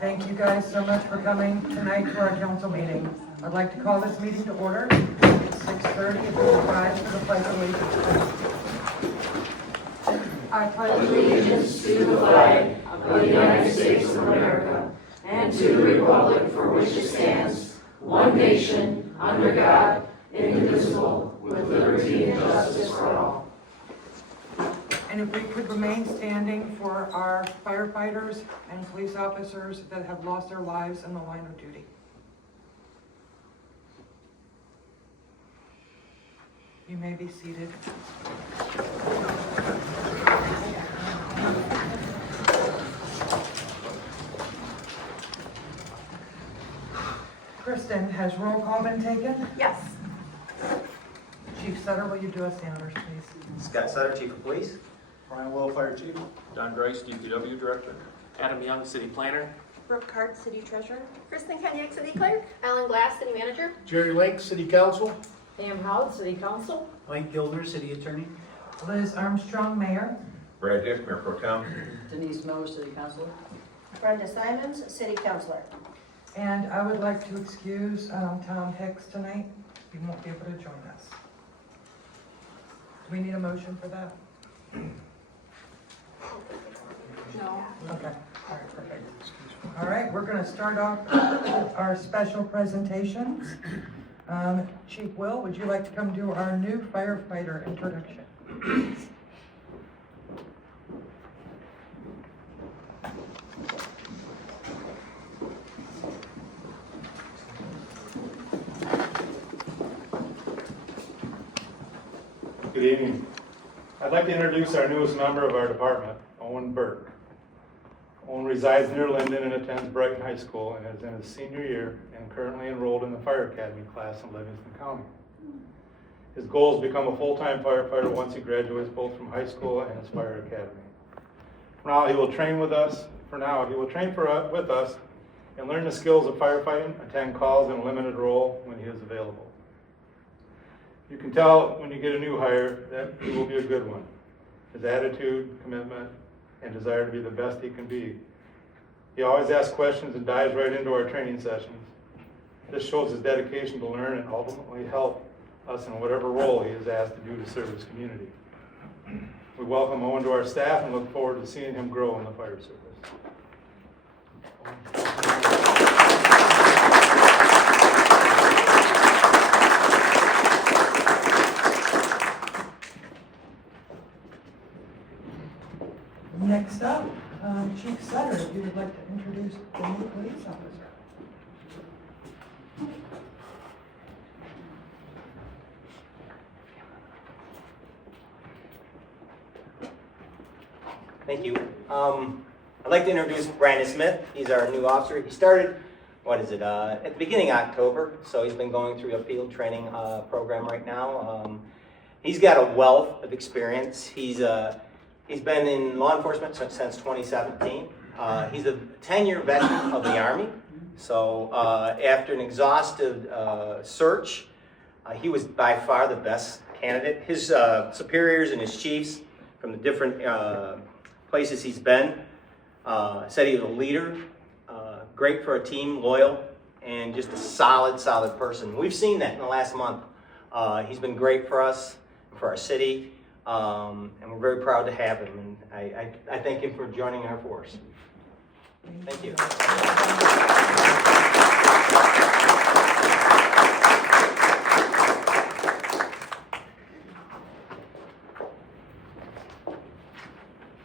Thank you guys so much for coming tonight to our council meeting. I'd like to call this meeting to order. It's 6:30, if we rise for the pledge of allegiance. I pledge Allegiance to the flag of the United States of America and to the republic for which it stands, one nation, under God, indivisible, with liberty and justice for all. And if we could remain standing for our firefighters and police officers that have lost their lives in the line of duty. You may be seated. Kristen, has roll call been taken? Yes. Chief Sutter, will you do us the honors, please? Scott Sutter, Chief of Police. Brian Will, Fire Chief. Don Grice, DPW Director. Adam Young, City Planner. Brooke Card, City Treasurer. Kristen Kenyak, City Clerk. Alan Glass, City Manager. Jerry Lake, City Council. Pam Howard, City Council. Mike Gilder, City Attorney. Liz Armstrong, Mayor. Brad Dick, Mayor Pro Tem. Denise Miller, City Council. Brenda Simons, City Councilor. And I would like to excuse Tom Hicks tonight. He won't be able to join us. Do we need a motion for that? No. Okay, all right, perfect. All right, we're gonna start off with our special presentations. Chief Will, would you like to come do our new firefighter introduction? Good evening. I'd like to introduce our newest member of our department, Owen Burke. Owen resides near Linden and attends Brighton High School and is in his senior year and currently enrolled in the Fire Academy class in Livingston County. His goal is to become a full-time firefighter once he graduates both from high school and his fire academy. For now, he will train with us. With us and learn the skills of firefighting, attend calls in a limited role when he is available. You can tell when you get a new hire that he will be a good one. His attitude, commitment, and desire to be the best he can be. He always asks questions and dives right into our training sessions. This shows his dedication to learn and ultimately help us in whatever role he is asked to do to serve his community. We welcome Owen to our staff and look forward to seeing him grow in the fire service. Next up, Chief Sutter, if you would like to introduce the new police officer. Thank you. I'd like to introduce Brandon Smith. He's our new officer. He started, at the beginning of October, so he's been going through a field training program right now. He's got a wealth of experience. He's been in law enforcement since 2017. He's a 10-year veteran of the Army. So after an exhaustive search, he was by far the best candidate. His superiors and his chiefs from the different places he's been said he was a leader, great for a team, loyal, and just a solid person. We've seen that in the last month. He's been great for us, for our city. And we're very proud to have him, and I thank him for joining our force. Thank you.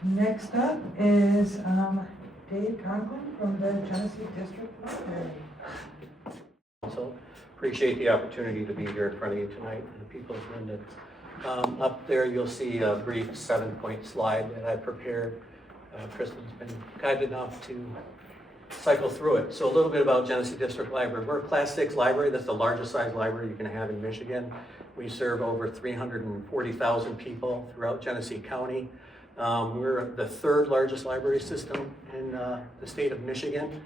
Next up is Dave Conklin from the Genesee District Library. Also, appreciate the opportunity to be here in front of you tonight and the people of Linden. Up there you'll see a brief 7-point slide that I prepared. Kristen's been kind enough to cycle through it. So a little bit about Genesee District Library. We're a Class 6 library. That's the largest size library you can have in Michigan. We serve over 340,000 people throughout Genesee County. We're the third largest library system in the state of Michigan.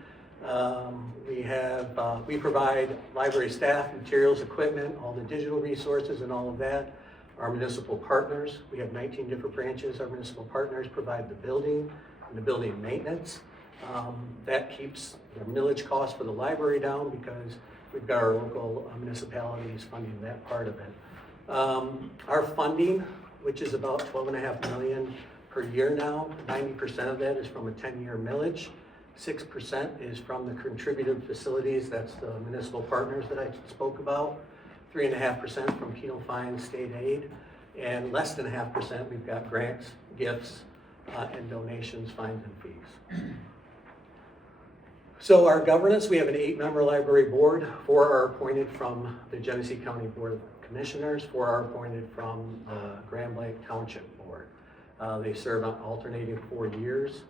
We provide library staff, materials, equipment, all the digital resources and all of that. Our municipal partners, we have 19 different branches. Our municipal partners provide the building and the building maintenance. That keeps the millage cost for the library down because we've got our local municipalities funding that part of it. Our funding, which is about $12.5 million per year now, 90% of that is from a 10-year millage. 6% is from the contributed facilities, that's the municipal partners that I spoke about. 3.5% from penal fines, state aid, and less than 0.5% we've got grants, gifts, and donations, fines, and fees. So our governance, we have an 8-member library board. 4 are appointed from the Genesee County Board of Commissioners. 4 are appointed from the Grand Blanc Township Board. They serve on alternating 4 years,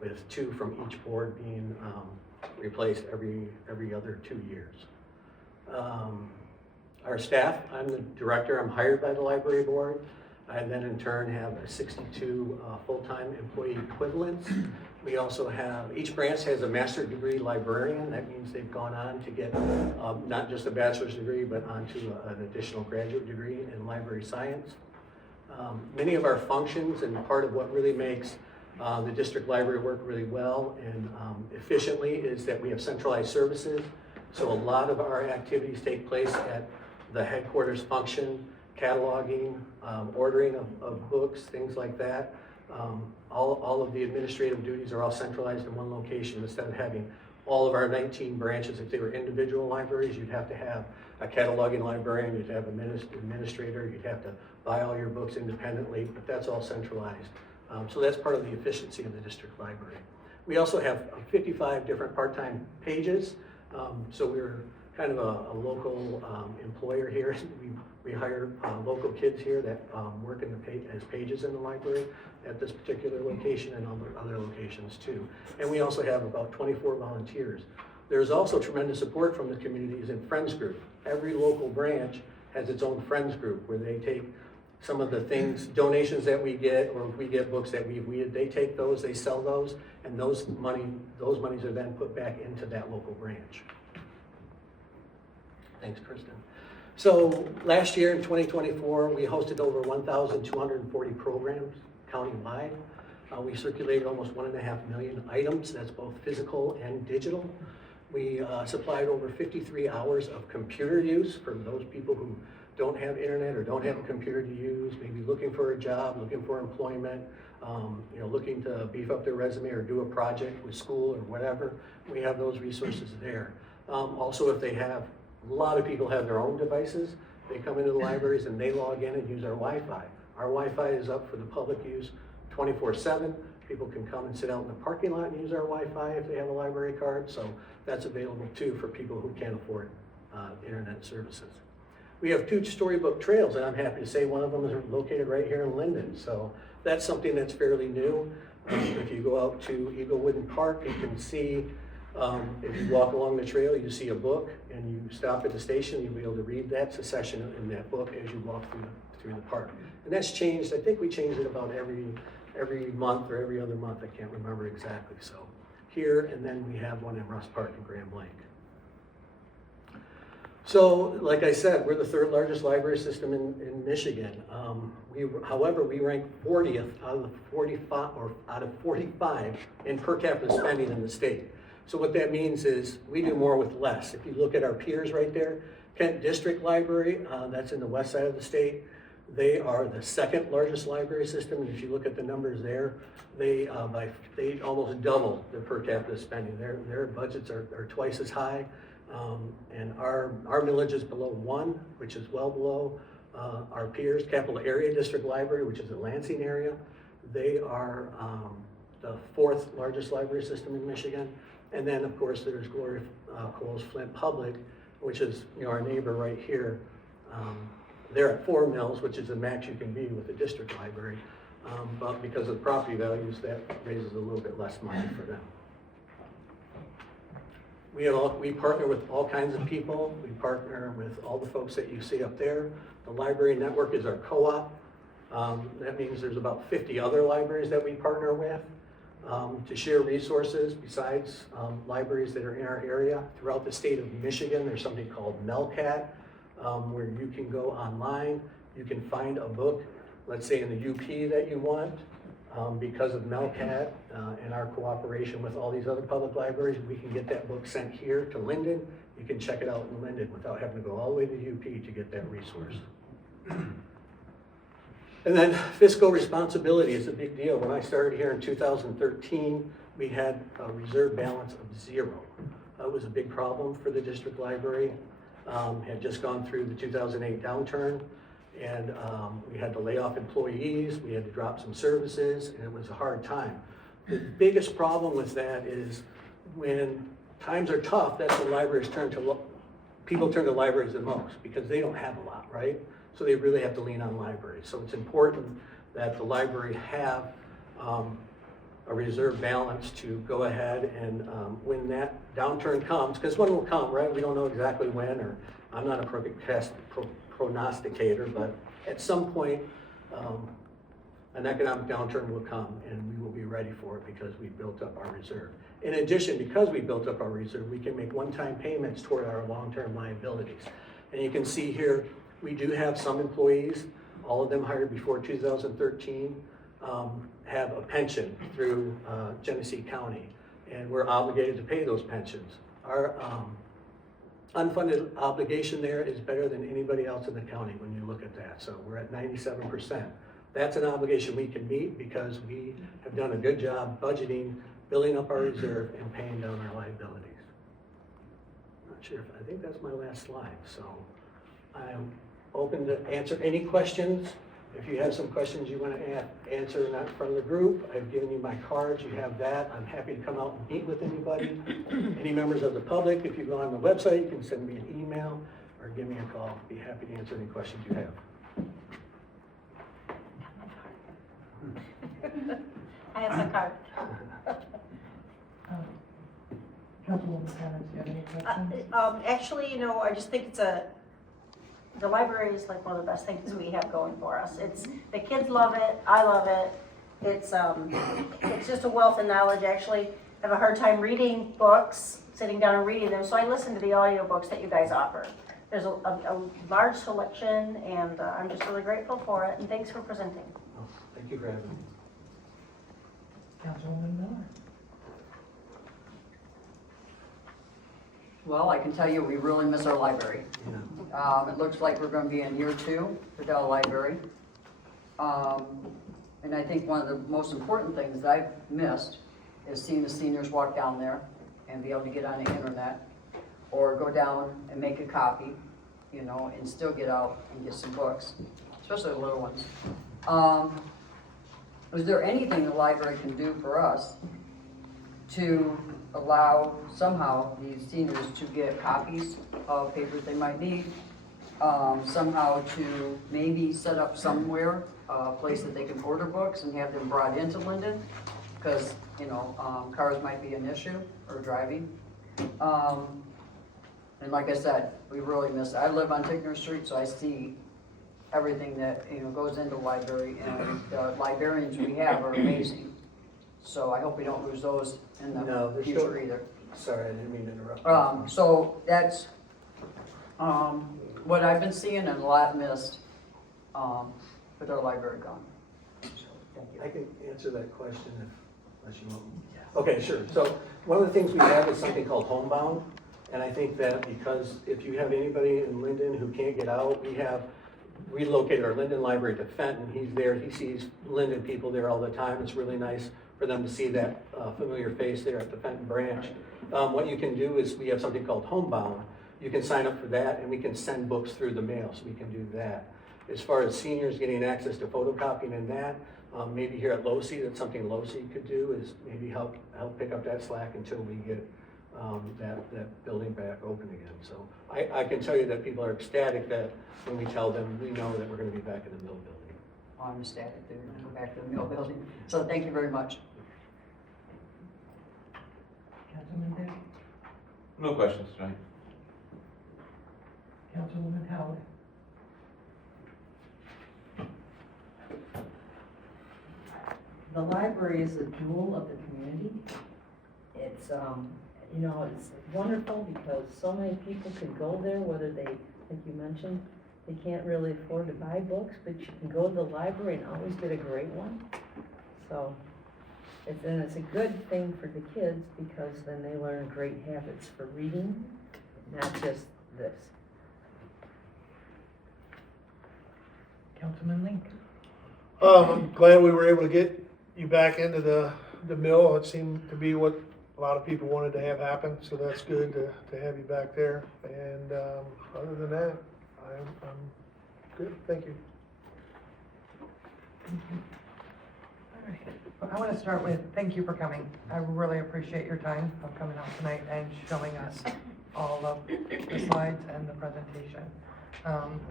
with 2 from each board being replaced every other 2 years. Our staff, I'm the director, I'm hired by the library board. I then in turn have 62 full-time employee equivalents. We also have, each branch has a master's degree librarian. That means they've gone on to get not just a bachelor's degree, but onto an additional graduate degree in library science. Many of our functions and part of what really makes the district library work really well and efficiently is that we have centralized services. So a lot of our activities take place at the headquarters function, cataloging, ordering of books, things like that. All of the administrative duties are all centralized in one location instead of having all of our 19 branches. If they were individual libraries, you'd have to have a cataloging librarian, you'd have an administrator, you'd have to buy all your books independently, but that's all centralized. So that's part of the efficiency of the district library. We also have 55 different part-time pages. So we're kind of a local employer here. We hire local kids here that work in as pages in the library at this particular location and other locations too. And we also have about 24 volunteers. There's also tremendous support from the communities and Friends Group. Every local branch has its own Friends Group where they take some of the things, donations that we get, or if we get books that they take those, they sell those, and those monies are then put back into that local branch. Thanks, Kristen. So last year in 2024, we hosted over 1,240 programs countywide. We circulated almost 1.5 million items, that's both physical and digital. We supplied over 53 hours of computer use for those people who don't have internet or don't have a computer to use, maybe looking for a job, looking for employment, looking to beef up their resume or do a project with school or whatever. We have those resources there. Also, if they have, a lot of people have their own devices, they come into the libraries and they log in and use our Wi-Fi. Our Wi-Fi is up for the public use 24/7. People can come and sit out in the parking lot and use our Wi-Fi if they have a library card, so that's available too for people who can't afford internet services. We have 2 storybook trails, and I'm happy to say one of them is located right here in Linden, so that's something that's fairly new. If you go out to Eagle Wooden Park, you can see, if you walk along the trail, you see a book, and you stop at the station, you'll be able to read that secession in that book as you walk through the park. And that's changed, I think we changed it about every month or every other month, I can't remember exactly. So here, and then we have one in Russ Park and Grand Blanc. So, like I said, we're the 3rd largest library system in Michigan. However, we rank 40th out of 45 in per capita spending in the state. So what that means is we do more with less. If you look at our peers right there, Kent District Library, that's in the west side of the state, they are the 2nd largest library system. And if you look at the numbers there, they almost double their per capita spending. Their budgets are twice as high. And our millage is below 1, which is well below our peers. Capital Area District Library, which is the Lansing area, they are the 4th largest library system in Michigan. And then, of course, there's Gloria Coles Flint Public, which is our neighbor right here. They're at 4 mills, which is the max you can be with the district library. But because of the property values, that raises a little bit less money for them. We partner with all kinds of people. We partner with all the folks that you see up there. The library network is our co-op. That means there's about 50 other libraries that we partner with to share resources besides libraries that are in our area. Throughout the state of Michigan, there's something called MELCAT, where you can go online, you can find a book, let's say in the UP that you want, Because of Melcat and our cooperation with all these other public libraries, we can get that book sent here to Linden. You can check it out in Linden without having to go all the way to UP to get that resource. And then fiscal responsibility is a big deal. When I started here in 2013, we had a reserve balance of 0. That was a big problem for the district library. Had just gone through the 2008 downturn, and we had to lay off employees, we had to drop some services, and it was a hard time. The biggest problem with that is when times are tough, that's when libraries people turn to libraries the most, because they don't have a lot, right? So they really have to lean on libraries. So it's important that the library have a reserve balance to go ahead and when that downturn comes, because one will come, right? We don't know exactly when, or I'm not a prognosticator, but at some point, an economic downturn will come and we will be ready for it because we built up our reserve. In addition, because we built up our reserve, we can make one-time payments toward our long-term liabilities. And you can see here, we do have some employees, all of them hired before 2013, have a pension through Genesee County, and we're obligated to pay those pensions. Our unfunded obligation there is better than anybody else in the county when you look at that. So we're at 97%. That's an obligation we can meet because we have done a good job budgeting, building up our reserve, and paying down our liabilities. Not sure if, I think that's my last slide. So I'm open to answer any questions. If you have some questions you want to answer not in front of the group, I've given you my cards, you have that. I'm happy to come out and meet with anybody. Any members of the public, if you go on the website, you can send me an email or give me a call. Be happy to answer any questions you have. I have the card. Councilwoman Connors, do you have any questions? Actually, I just think the library is like one of the best things we have going for us. The kids love it, I love it. It's just a wealth of knowledge. Actually, I have a hard time reading books, sitting down and reading them, so I listen to the audiobooks that you guys offer. There's a large selection, and I'm just really grateful for it, and thanks for presenting. Oh, thank you for having me. Councilwoman Miller. Well, I can tell you, we really miss our library. Yeah. It looks like we're going to be in year 2 for Dell Library. And I think one of the most important things that I've missed is seeing the seniors walk down there and be able to get on the internet or go down and make a copy, and still get out and get some books, especially the little ones. Is there anything the library can do for us to allow somehow these seniors to get copies of papers they might need, somehow to maybe set up somewhere a place that they can order books and have them brought into Linden, because cars might be an issue, or driving. And like I said, we really miss it. I live on Tigner Street, so I see everything that goes into the library, and the librarians we have are amazing. So I hope we don't lose those in the future either. Sorry, I didn't mean to interrupt. So that's what I've been seeing and a lot missed with our library gone. So, thank you. I can answer that question unless you want. Okay, sure. So one of the things we have is something called Homebound. And I think that because if you have anybody in Linden who can't get out, we have relocated our Linden library to Fenton. He's there, he sees Linden people there all the time. It's really nice for them to see that familiar face there at the Fenton branch. What you can do is we have something called Homebound. You can sign up for that and we can send books through the mail, so we can do that. As far as seniors getting access to photocopying and that, maybe here at LOCI, that's something LOCI could do, is maybe help pick up that slack until we get that building back open again. So I can tell you that people are ecstatic that when we tell them, we know that we're going to be back in the mill building. I'm ecstatic to go back to the mill building. So thank you very much. Councilman Day? No questions tonight. Councilwoman Howard? The library is a jewel of the community. It's, it's wonderful because so many people could go there, whether they, like you mentioned, they can't really afford to buy books, but you can go to the library and always get a great one. So, it's a good thing for the kids because then they learn great habits for reading, not just this. Councilman Link? I'm glad we were able to get you back into the mill. It seemed to be what a lot of people wanted to have happen, so that's good to have you back there. And other than that, I'm good. Thank you. All right. Well, I want to start with, thank you for coming. I really appreciate your time of coming out tonight and showing us all of the slides and the presentation.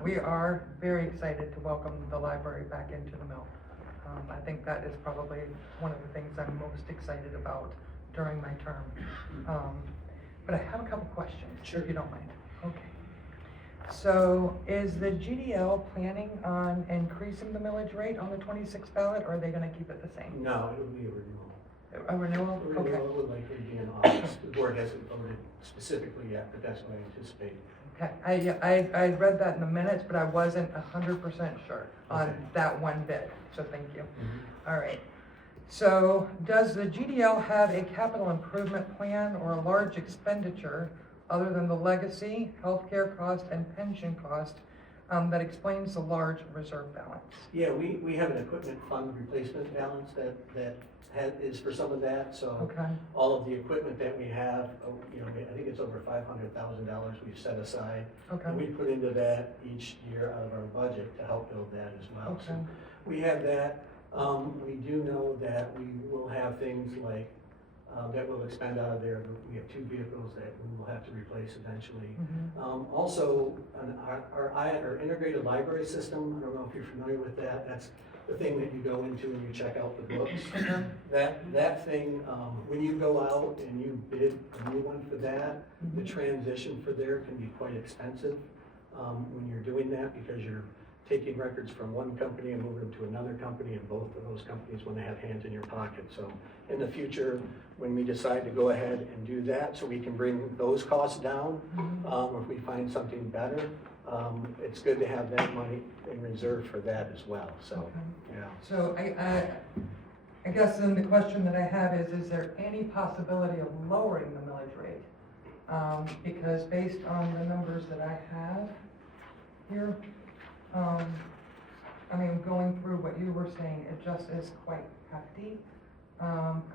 We are very excited to welcome the library back into the mill. I think that is probably one of the things I'm most excited about during my term. But I have a couple questions, if you don't mind. Okay. So is the GDL planning on increasing the millage rate on the 26th ballot, or are they going to keep it the same? No, it'll be a renewal. A renewal? Okay. Renewal would likely be in August. The board hasn't voted specifically yet, but that's what I anticipate. Okay, I read that in the minutes, but I wasn't 100% sure on Okay. that one bit, so thank you. All right. So does the GDL have a capital improvement plan or a large expenditure other than the legacy, healthcare cost, and pension cost that explains the large reserve balance? Yeah, we have an equipment fund replacement balance that is for some of that, so Okay, all of the equipment that we have, I think it's over $500,000 we've set aside. okay, And we put into that each year out of our budget to help build that as well. okay, So we have that. We do know that we will have things like, that will expend out of there. We have 2 vehicles that we will have to replace eventually. mhm, Also, our integrated library system, I don't know if you're familiar with that, that's the thing that you go into and you check out the books. okay, That thing, when you go out and you bid a new one for that, the mhm, transition for there can be quite expensive when you're doing that, because you're taking records from one company and moving them to another company, and both of those companies want to have hands in your pocket. So in the future, when we decide to go ahead and do that, so we can bring those costs down, mhm. if we find something better, it's good to have that money in reserve for that as well, so, Okay. yeah. So I guess then the question that I have is there any possibility of lowering the millage rate? Because based on the numbers that I have here, I mean, going through what you were saying, it just is quite hefty.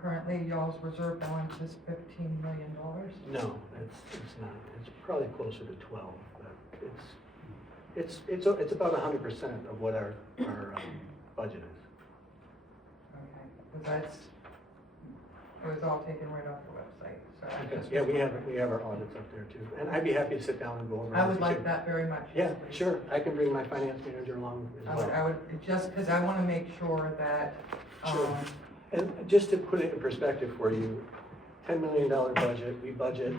Currently, y'all's reserve balance is $15 million. No, it's not. It's probably closer to 12, but it's about 100% of what our budget is. Okay, because it was all taken right off the website, so. I just Yeah, was we have wondering. our audits up there too, and I'd be happy to sit down and go over. I would everything, like too. that very much. Yeah, yes, please. sure. I can bring my finance manager along as well. I would, just because I want to make sure that, Sure. And just to put it in perspective for you, $10 million budget, we budget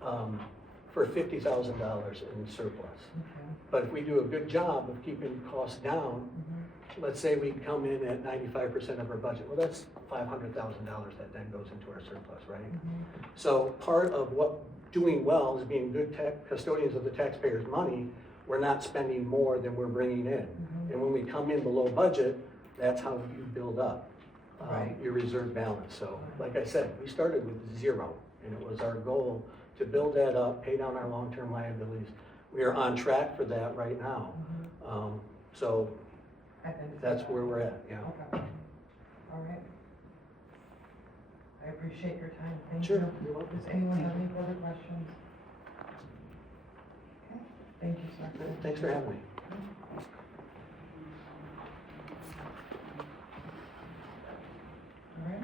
for $50,000 in surplus. okay, But if we do a good job of keeping costs down, mhm, let's say we come in at 95% of our budget, well, that's $500,000 that then goes into our surplus, right? mhm. So part of what doing well is being good custodians of the taxpayers' money. We're not spending more than we're bringing in. Mhm. And when we come in below budget, that's how you build up Right. your reserve balance. So like I said, we started with 0, and it was our goal to build that up, pay down our long-term liabilities. We are on track for that right now. So I understand that's that. where we're at, yeah. Okay, all right. I appreciate your time, thank Sure, you. you're welcome. Does anyone have any further questions? Okay, thank you, sir. Thanks for having me. All right.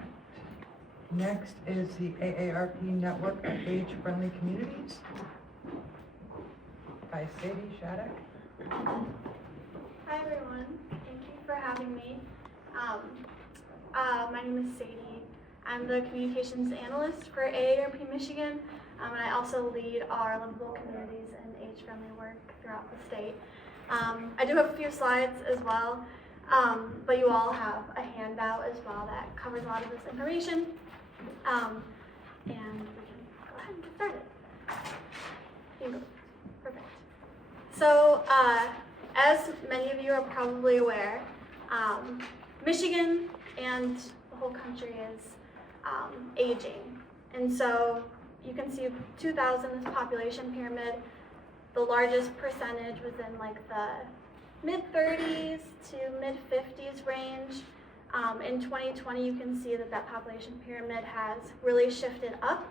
Next is the AARP Network of Age-Friendly Communities by Sadie Shattuck. Hi everyone, thank you for having me. My name is Sadie. I'm the communications analyst for AARP Michigan, and I also lead our livable communities and age-friendly work throughout the state. I do have a few slides as well, but you all have a handout as well that covers a lot of this information. And we can go ahead and get started. Perfect. So, as many of you are probably aware, Michigan and the whole country is aging. And so you can see 2000, this population pyramid, the largest percentage was in like the mid-30s to mid-50s range. In 2020, you can see that that population pyramid has really shifted up,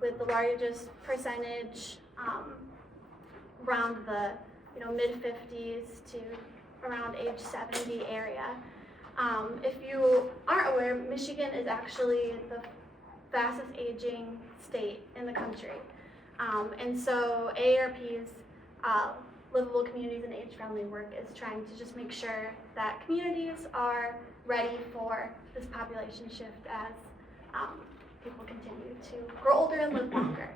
with the largest percentage around the mid-50s to around age 70 area. If you aren't aware, Michigan is actually the fastest aging state in the country. And so AARP's Livable Communities and Age-Friendly Work is trying to just make sure that communities are ready for this population shift as people continue to grow older and live longer.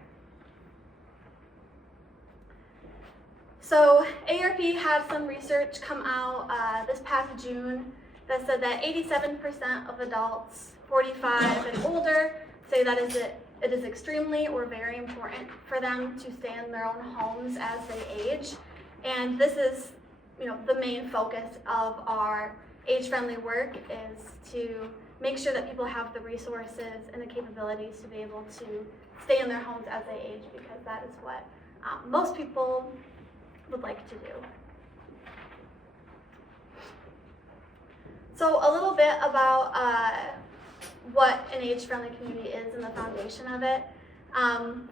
So AARP had some research come out this past June that said that 87% of adults 45 and older say that it is extremely or very important for them to stay in their own homes as they age. And this is, the main focus of our age-friendly work, is to make sure that people have the resources and the capabilities to be able to stay in their homes as they age, because that is what most people would like to do. So a little bit about what an age-friendly community is and the foundation of it.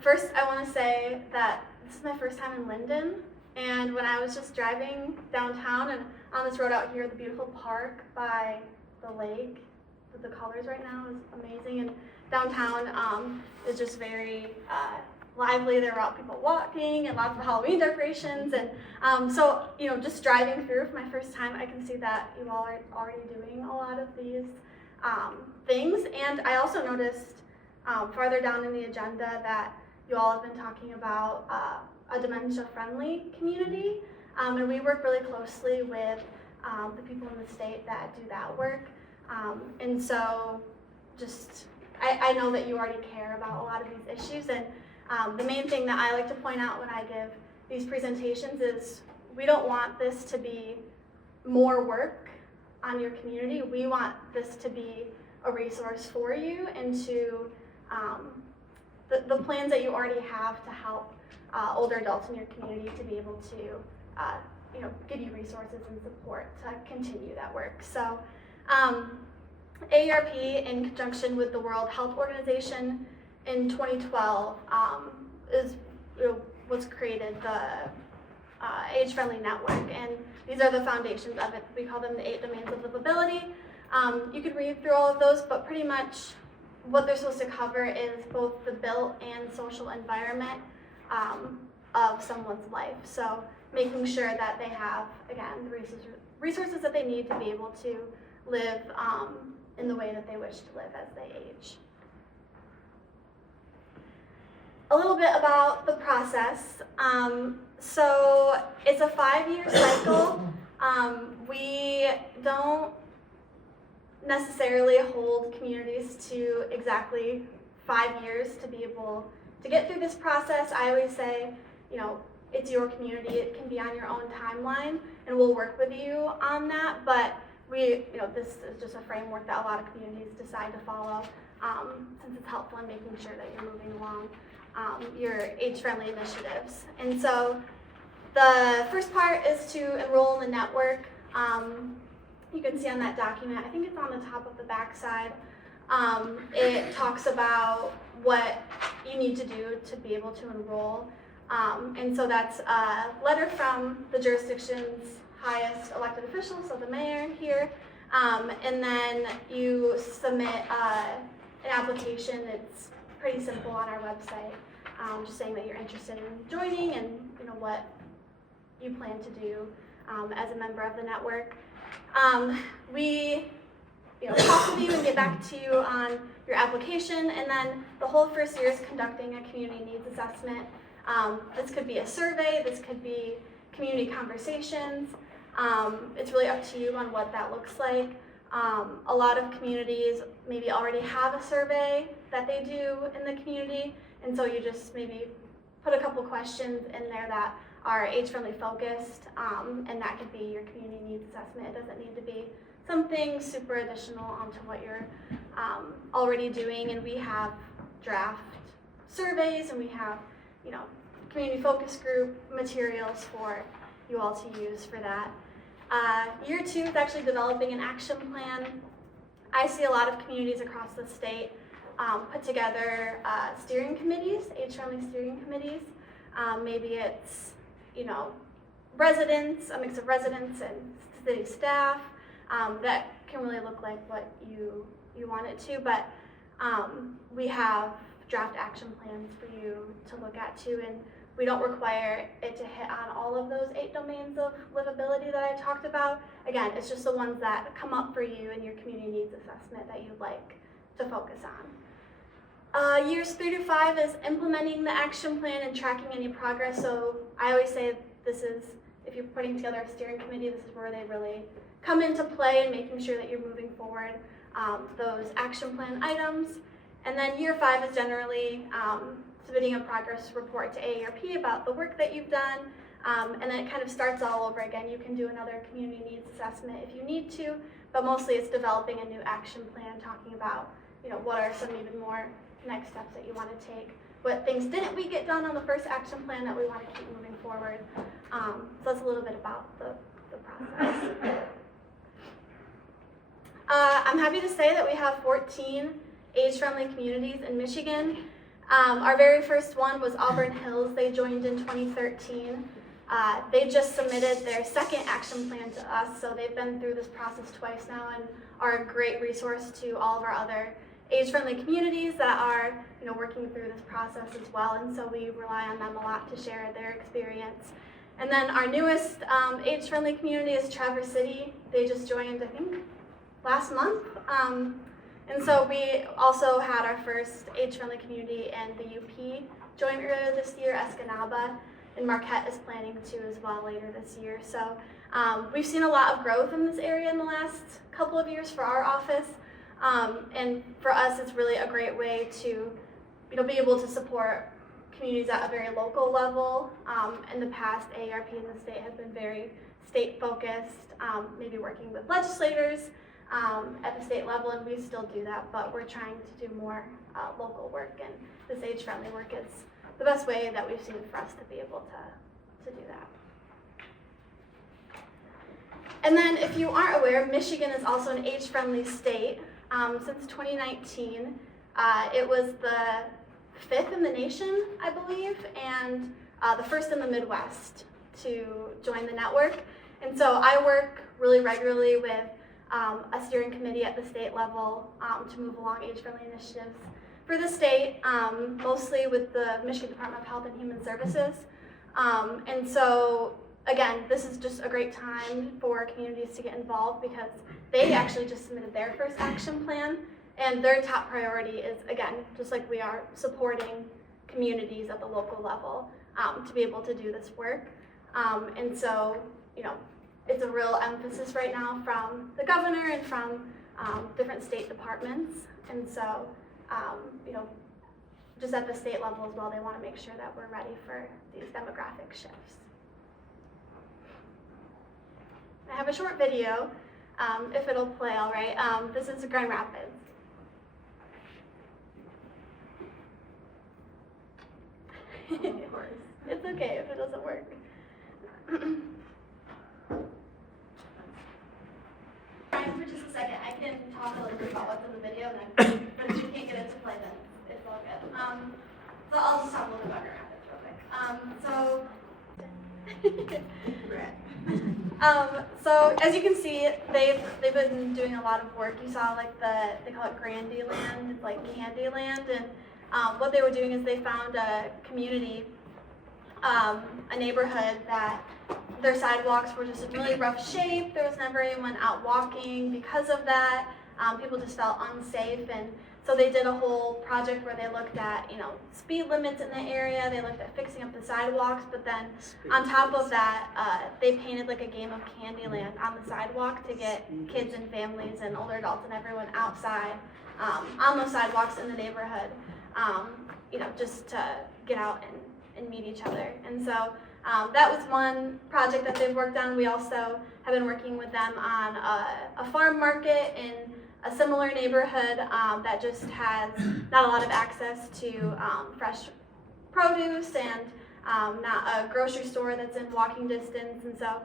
First, I want to say that this is my first time in Linden, and when I was just driving downtown and on this road out here, the beautiful park by the lake with the colors right now is amazing, and downtown is just very lively. There are people walking and lots of Halloween decorations, and so just driving through for my first time, I can see that you all are already doing a lot of these things. And I also noticed farther down in the agenda that you all have been talking about a dementia-friendly community, and we work really closely with the people in the state that do that work, and so just I know that you already care about a lot of these issues, and the main thing that I like to point out when I give these presentations is we don't want this to be more work on your community. We want this to be a resource for you and to the plans that you already have to help older adults in your community to be able to give you resources and support to continue that work. So AARP, in conjunction with the World Health Organization in 2012, was created the Age-Friendly Network, and these are the foundations of it. We call them the 8 domains of livability. You could read through all of those, but pretty much what they're supposed to cover is both the built and social environment of someone's life. So making sure that they have, again, the resources that they need to be able to live in the way that they wish to live as they age. A little bit about the process. So it's a 5-year cycle. We don't necessarily hold communities to exactly 5 years to be able to get through this process. I always say, it's your community. It can be on your own timeline, and we'll work with you on that. But this is just a framework that a lot of communities decide to follow, since it's helpful in making sure that you're moving along your age-friendly initiatives. And so the first part is to enroll in the network. You can see on that document, I think it's on the top of the back side, it talks about what you need to do to be able to enroll. And so that's a letter from the jurisdiction's highest elected officials, so the mayor here, and then you submit an application. It's pretty simple on our website, just saying that you're interested in joining and what you plan to do as a member of the network. We talk with you and get back to you on your application, and then the whole first year is conducting a community needs assessment. This could be a survey, this could be community conversations. It's really up to you on what that looks like. A lot of communities maybe already have a survey that they do in the community, and so you just maybe put a couple questions in there that are age-friendly focused, and that could be your community needs assessment. It doesn't need to be something super additional onto what you're already doing. And we have draft surveys, and we have, you know, community focus group materials for you all to use for that. Year 2 is actually developing an action plan. I see a lot of communities across the state put together steering committees, age-friendly steering committees. Maybe it's, you know, residents, a mix of residents and city staff. That can really look like what you want it to, but we have draft action plans for you to look at too, and we don't require it to hit on all of those 8 domains of livability that I talked about. Again, it's just the ones that come up for you in your community needs assessment that you'd like to focus on. Years 3 to 5 is implementing the action plan and tracking any progress. So I always say this is, if you're putting together a steering committee, this is where they really come into play and making sure that you're moving forward those action plan items. And then year 5 is generally submitting a progress report to AARP about the work that you've done. And then it kind of starts all over again. You can do another community needs assessment if you need to, but mostly it's developing a new action plan, talking about, you know, what are some even more next steps that you want to take. What things didn't we get done on the first action plan that we want to keep moving forward. So that's a little bit about the process. I'm happy to say that we have 14 age-friendly communities in Michigan. Our very first one was Auburn Hills. They joined in 2013. They just submitted their second action plan to us, so they've been through this process twice now and are a great resource to all of our other age-friendly communities that are, you know, working through this process as well, and so we rely on them a lot to share their experience. And then our newest age-friendly community is Traverse City. They just joined, I think, last month. And so we also had our first age-friendly community in the UP join earlier this year, Escanaba, and Marquette is planning to as well later this year. So we've seen a lot of growth in this area in the last couple of years for our office. And for us, it's really a great way to, you know, be able to support communities at a very local level. In the past, AARP in the state has been very state-focused, maybe working with legislators at the state level, and we still do that, but we're trying to do more local work, and this age-friendly work is the best way that we've seen for us to be able to do that. And then if you aren't aware, Michigan is also an age-friendly state. Since 2019, it was the 5th in the nation, I believe, and the 1st in the Midwest to join the network. And so I work really regularly with a steering committee at the state level to move along age-friendly initiatives for the state, mostly with the Michigan Department of Health and Human Services. And so, again, this is just a great time for communities to get involved because they actually just submitted their first action plan, and their top priority is, again, just like we are, supporting communities at the local level to be able to do this work. And so, you know, it's a real emphasis right now from the governor and from different state departments. And so, you know, just at the state level as well, they want to make sure that we're ready for these demographic shifts. I have a short video, if it'll play all right. This is Grand Rapids. Of course. It's okay if it doesn't work. For just a second, I can talk a little bit about what's in the video, but if you can't get it to play, then it's all good. So I'll just talk a little bit about Grand Rapids real quick. So as you can see, they've been doing a lot of work. You saw like they call it Grandyland, it's like Candyland, and what they were doing is they found a community, a neighborhood that their sidewalks were just in really rough shape. There was never anyone out walking because of that. People just felt unsafe, and so they did a whole project where they looked at, you know, speed limits in the area. They looked at fixing up the sidewalks, but then on top of that, they painted like a game of Candyland on the sidewalk to get kids and families and older adults and everyone outside on those sidewalks in the neighborhood, you know, just to get out and and meet each other. And so that was one project that they've worked on. We also have been working with them on a farm market in a similar neighborhood that just has not a lot of access to fresh produce and not a grocery store that's in walking distance. And so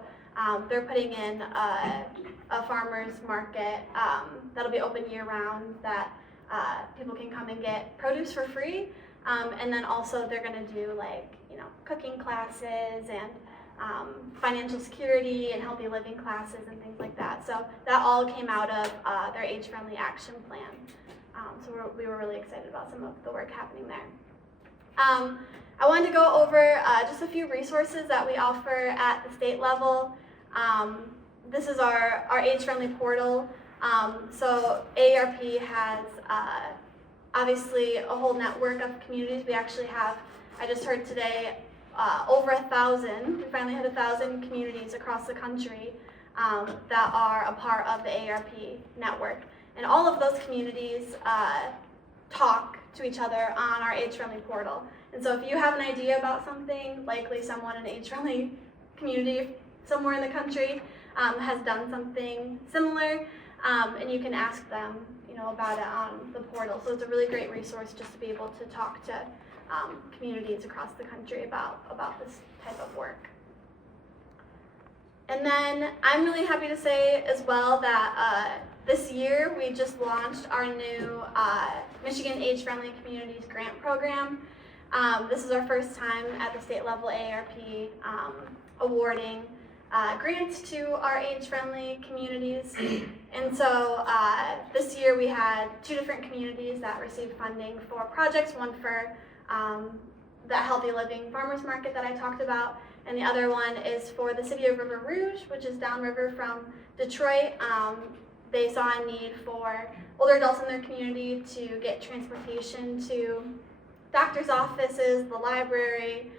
they're putting in a farmer's market that'll be open year round that people can come and get produce for free. And then also they're gonna do cooking classes and financial security and healthy living classes and things like that. So that all came out of their age-friendly action plan. So we were really excited about some of the work happening there. I wanted to go over just a few resources that we offer at the state level. This is our age-friendly portal. So AARP has obviously a whole network of communities. We actually have, I just heard today, over 1,000. We finally had 1,000 communities across the country that are a part of the AARP network. And all of those communities talk to each other on our age-friendly portal. And so if you have an idea about something, likely someone in an age-friendly community somewhere in the country has done something similar, and you can ask them, about it on the portal. So it's a really great resource just to be able to talk to communities across the country about this type of work. And then I'm really happy to say as well that this year we just launched our new Michigan Age-Friendly Communities Grant Program. This is our first time at the state level AARP awarding grants to our age-friendly communities. And so this year we had 2 different communities that received funding for projects, one for that healthy living farmers market that I talked about, and the other one is for the city of River Rouge, which is downriver from Detroit. They saw a need for older adults in their community to get transportation to doctor's offices, the library,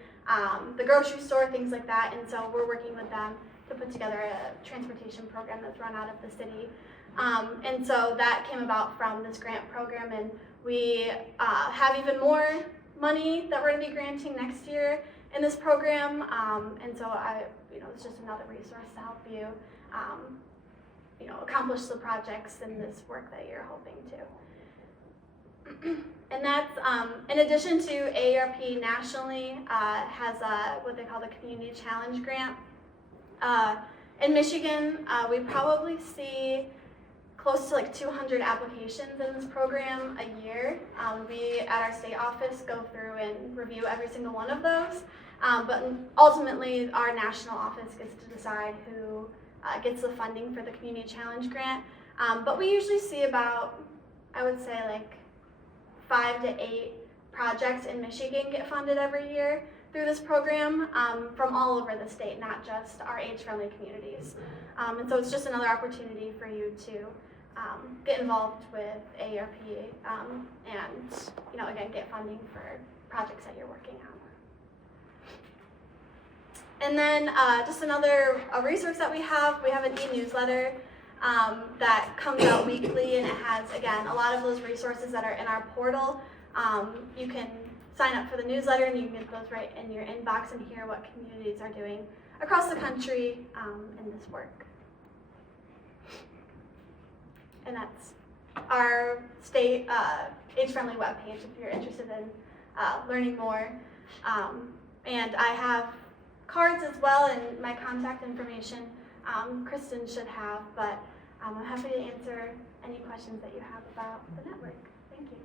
the grocery store, things like that. And so we're working with them to put together a transportation program that's run out of the city. And so that came about from this grant program, and we have even more money that we're going to be granting next year in this program. And so it's just another resource to help you, accomplish the projects and this work that you're hoping to. And that's, in addition to AARP nationally, has what they call the Community Challenge Grant. In Michigan, we probably see close to 200 applications in this program a year. We at our state office go through and review every single one of those, but ultimately our national office gets to decide who gets the funding for the Community Challenge Grant. But we usually see about, I would say 5 to 8 projects in Michigan get funded every year through this program from all over the state, not just our age-friendly communities. And so it's just another opportunity for you to get involved with AARP and again, get funding for projects that you're working on. And then just another resource that we have an e-newsletter that comes out weekly, and it has, again, a lot of those resources that are in our portal. You can sign up for the newsletter and you can get those right in your inbox and hear what communities are doing across the country in this work. And that's our state age-friendly webpage if you're interested in learning more. And I have cards as well and my contact information Kristen should have, but I'm happy to answer any questions that you have about the network. Thank you.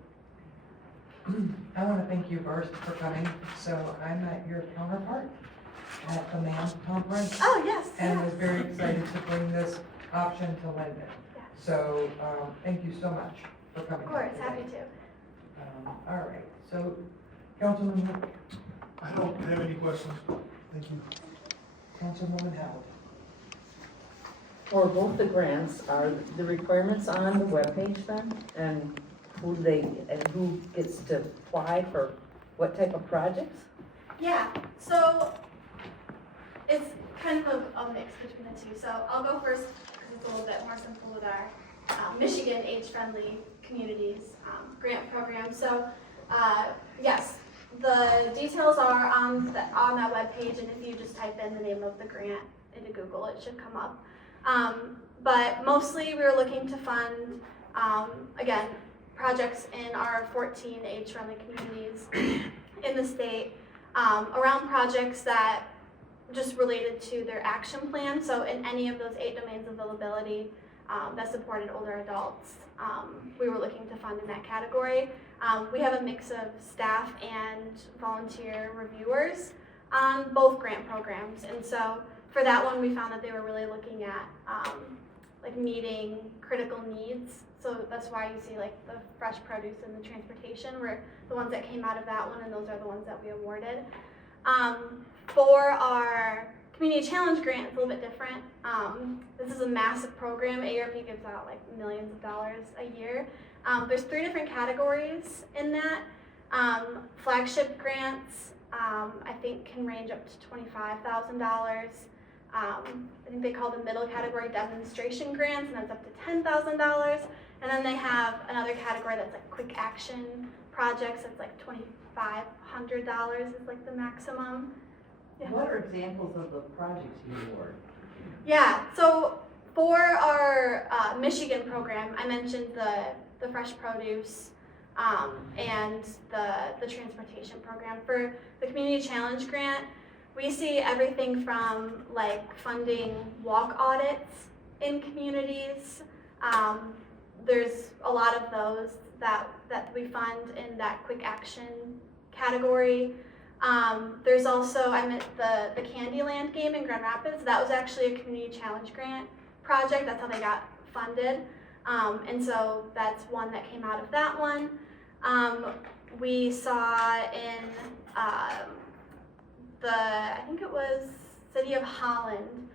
I want to thank you first for coming. So I'm at your counterpart at the MAM conference. Oh, yes. And yes. was very excited to bring this option to Linden. Yeah. So thank you so much for coming. Of course, today. happy to. All right, so Councilman, I don't have any questions. Thank you. Councilwoman Howard. For both the grants, are the requirements on the webpage then? And who gets to apply for what type of projects? Yeah, so it's kind of a mix between the two. So I'll go first because it's a little bit more simple with our Michigan Age-Friendly Communities grant program. So yes, the details are on that webpage, and if you just type in the name of the grant into Google, it should come up. But mostly we were looking to fund, again, projects in our 14 age-friendly communities in the state, around projects that just related to their action plan. So in any of those 8 domains of livability that supported older adults, we were looking to fund in that category. We have a mix of staff and volunteer reviewers on both grant programs. And so for that one, we found that they were really looking at like meeting critical needs. So that's why you see like the fresh produce and the transportation were the ones that came out of that one, and those are the ones that we awarded. For our Community Challenge grant, it's a little bit different. This is a massive program. AARP gives out like millions of dollars a year. There's 3 different categories in that. Flagship grants, I think can range up to $25,000. I think they call the middle category demonstration grants, and that's up to $10,000. And then they have another category that's like quick action projects. That's like $2,500 is like the maximum. Yeah. What are examples of the projects you award? Yeah, so for our Michigan program, I mentioned the fresh produce and the transportation program. For the Community Challenge grant, we see everything from like funding walk audits in communities. There's a lot of those that we fund in that quick action category. There's also, I meant the Candyland game in Grand Rapids. That was actually a Community Challenge grant project. That's how they got funded. And so that's one that came out of that one. We saw in I think it was City of Holland,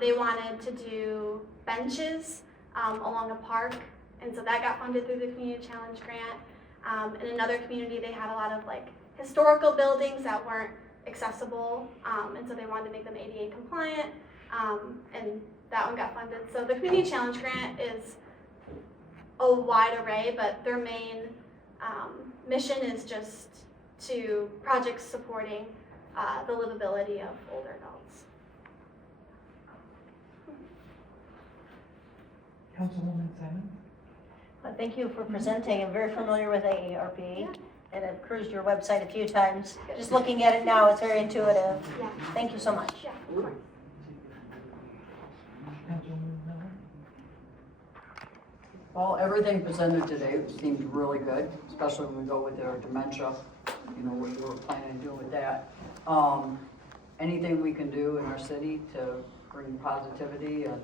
they wanted to do benches along a park. And so that got funded through the Community Challenge grant. In another community, they had a lot of like historical buildings that weren't accessible, and so they wanted to make them ADA compliant, and that one got funded. So the Community Challenge grant is a wide array, but their main mission is just to projects supporting the livability of older adults. Councilwoman Simon? Well, thank you for presenting. I'm very familiar with AARP, and I've cruised your website a few times. Just looking at it now, it's very intuitive. Yeah. Thank you so much. Yeah, of course. Councilwoman Miller? Well, everything presented today seemed really good, especially when we go with our dementia, you know, what we're planning to do with that. Anything we can do in our city to bring positivity and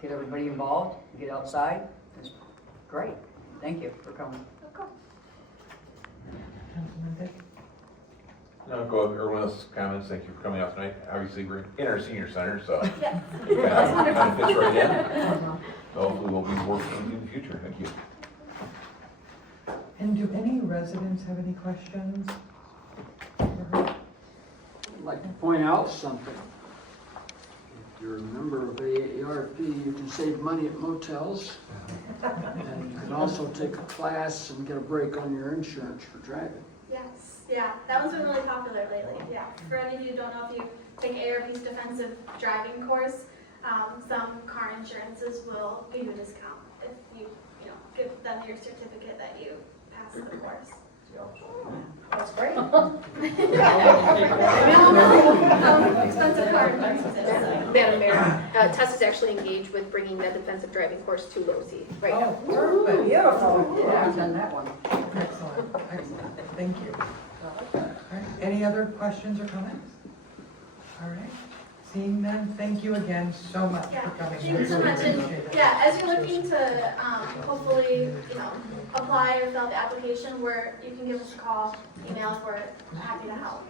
get everybody involved, get outside, is great. Thank you for coming. Councilman Dick? No, go over everyone else's comments. Thank you for coming out tonight. Obviously, we're in our senior center, so Yes. kind of fits right in. So hopefully we'll be working with you in the future. Thank you. And do any residents have any questions for her? I'd like to point out something. If you're a member of AARP, you can save money at motels. And you can also take a class and get a break on your insurance for driving. Yes, yeah, that one's been really popular lately, yeah. For any of you who don't know, if you take AARP's defensive driving course, some car insurances will give you a discount if you give them your certificate that you passed the course. That's great. Expensive car. Madam Mayor, Tess is actually engaged with bringing the defensive driving course to Losey right now. Oh, perfect. Beautiful. Yeah, I've done that one. Excellent, excellent. Thank you. All right, any other questions or comments? All right, seeing none, thank you again so much Yeah, for coming. thank you so much. And Appreciate it. yeah, as you're looking to hopefully, apply or fill out the application, where you can give us a call, email, we're happy to help,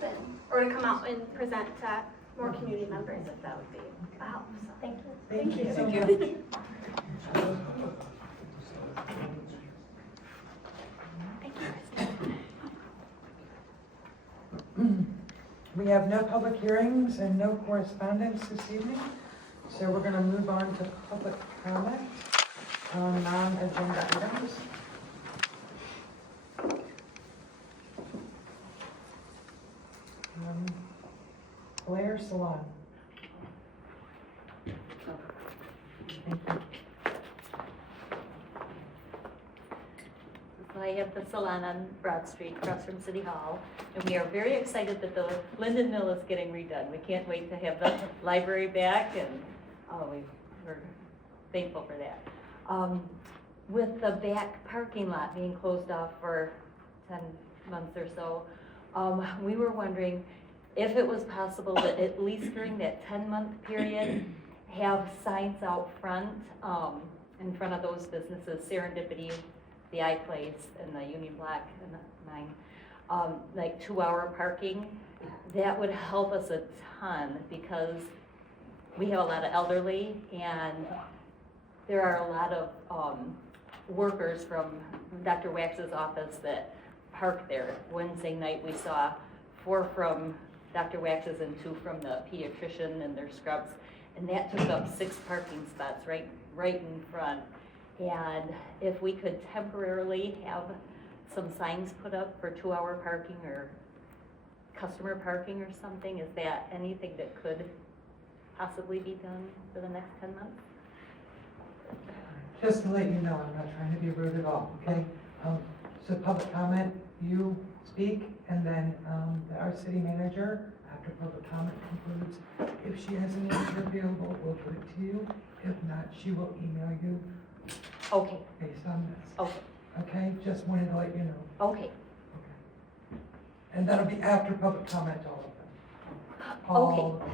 or to come out and present to more community members if that would be a help. So, Thank you. Thank you so Thank much. We have no public hearings and no correspondence this evening, so we're going to move on to public comment on non-agenda items. Blair Salon. Thank you. I have the salon on Broad Street, across from City Hall, and we are very excited that the Linden Mill is getting redone. We can't wait to have the library back, and we're thankful for that. With the back parking lot being closed off for 10 months or so, we were wondering if it was possible that at least during that 10-month period, have signs out front, in front of those businesses, Serendipity, the iPlace, and the Union Block, and mine, like 2-hour parking. That would help us a ton because we have a lot of elderly, and there are a lot of workers from Dr. Wax's office that park there. Wednesday night we saw 4 from Dr. Wax's and 2 from the pediatrician and their scrubs, and that took up 6 parking spots right in front. And if we could temporarily have some signs put up for 2-hour parking or customer parking or something, is that anything that could possibly be done for the next 10 months? Just to let you know, I'm not trying to be rude at all, okay? So public comment, you speak, and then our city manager, after public comment concludes, if she has an answer available, will put it to you. If not, she will email you. Okay. Based on this. Okay. Okay, just wanted to let you know. Okay. Okay. And that'll be after public comment, all of them. Okay. All of them.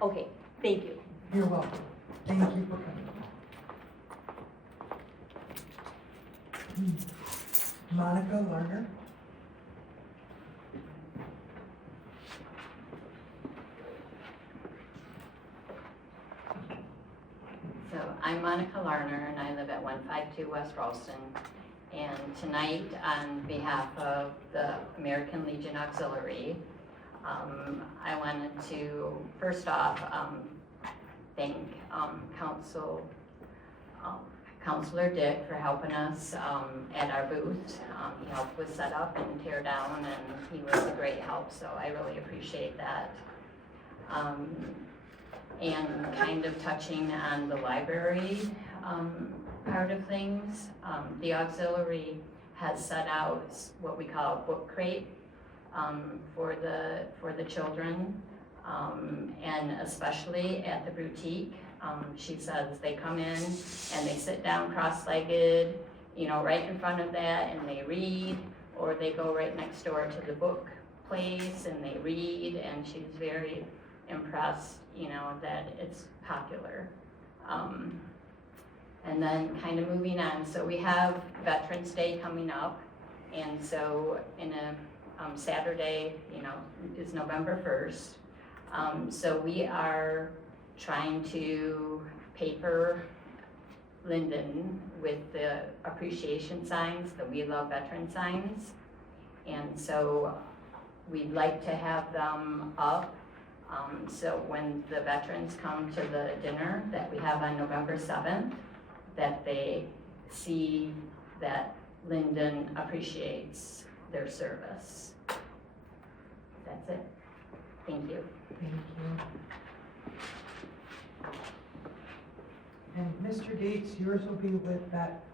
Okay, thank you. You're welcome. Thank you for coming. Monica Lerner. So I'm Monica Larner, and I live at 152 West Ralston. And tonight, on behalf of the American Legion Auxiliary, I wanted to first off thank Counselor Dick for helping us at our booth. He helped with setup and tear down, and he was a great help, so I really appreciate that. And kind of touching on the library part of things, the auxiliary has set out what we call a book crate for the children, and especially at the boutique. She says they come in and they sit down cross-legged, right in front of that, and they read, or they go right next door to the book place and they read, and she's very impressed, that it's popular. And then kind of moving on, so we have Veterans Day coming up, and so in a Saturday, is November 1st. So we are trying to paper Linden with the appreciation signs, the We Love Veterans signs. And so we'd like to have them up. So when the veterans come to the dinner that we have on November 7th, that they see that Linden appreciates their service. That's it. Thank you. Thank you. And Mr. Gates, yours will be with that,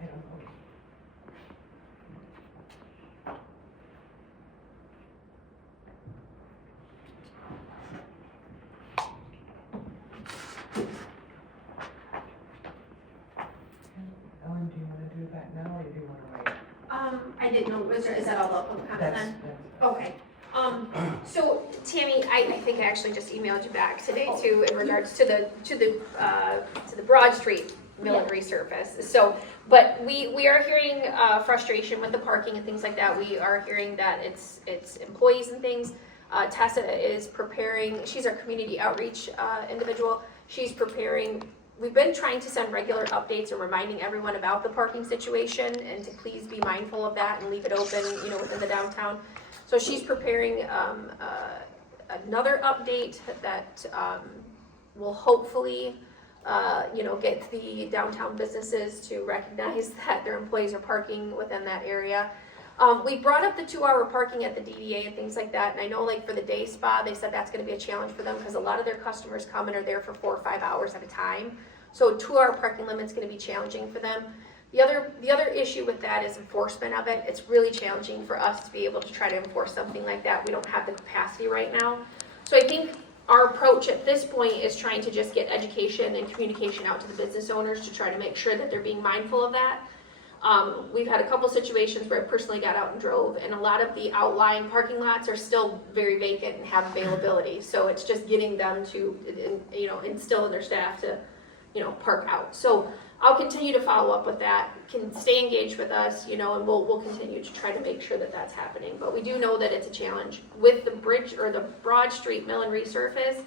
I don't know. Ellen, do you want to do that now, or do you want to wait? I didn't know, is that all the public comment That's, then? that's, Okay. So Tammy, I think I actually just emailed you back today too in regards to the Broad Street mill and resurface. So, but we are hearing frustration with the parking and things like that. We are hearing that it's employees and things. Tessa is preparing. She's our community outreach individual. She's preparing. We've been trying to send regular updates and reminding everyone about the parking situation and to please be mindful of that and leave it open, within the downtown. So she's preparing another update that will hopefully, get the downtown businesses to recognize that their employees are parking within that area. We brought up the 2-hour parking at the DDA and things like that, and I know like for the day spa, they said that's gonna be a challenge for them because a lot of their customers come and are there for 4 or 5 hours at a time. So 2-hour parking limit's gonna be challenging for them. The other issue with that is enforcement of it. It's really challenging for us to be able to try to enforce something like that. We don't have the capacity right now. So I think our approach at this point is trying to just get education and communication out to the business owners to try to make sure that they're being mindful of that. We've had a couple situations where I personally got out and drove, and a lot of the outlying parking lots are still very vacant and have availability. So it's just getting them to, instill in their staff to, park out. So I'll continue to follow up with that. Can stay engaged with us, and we'll continue to try to make sure that that's happening. But we do know that it's a challenge with the bridge or the Broad Street mill and resurface.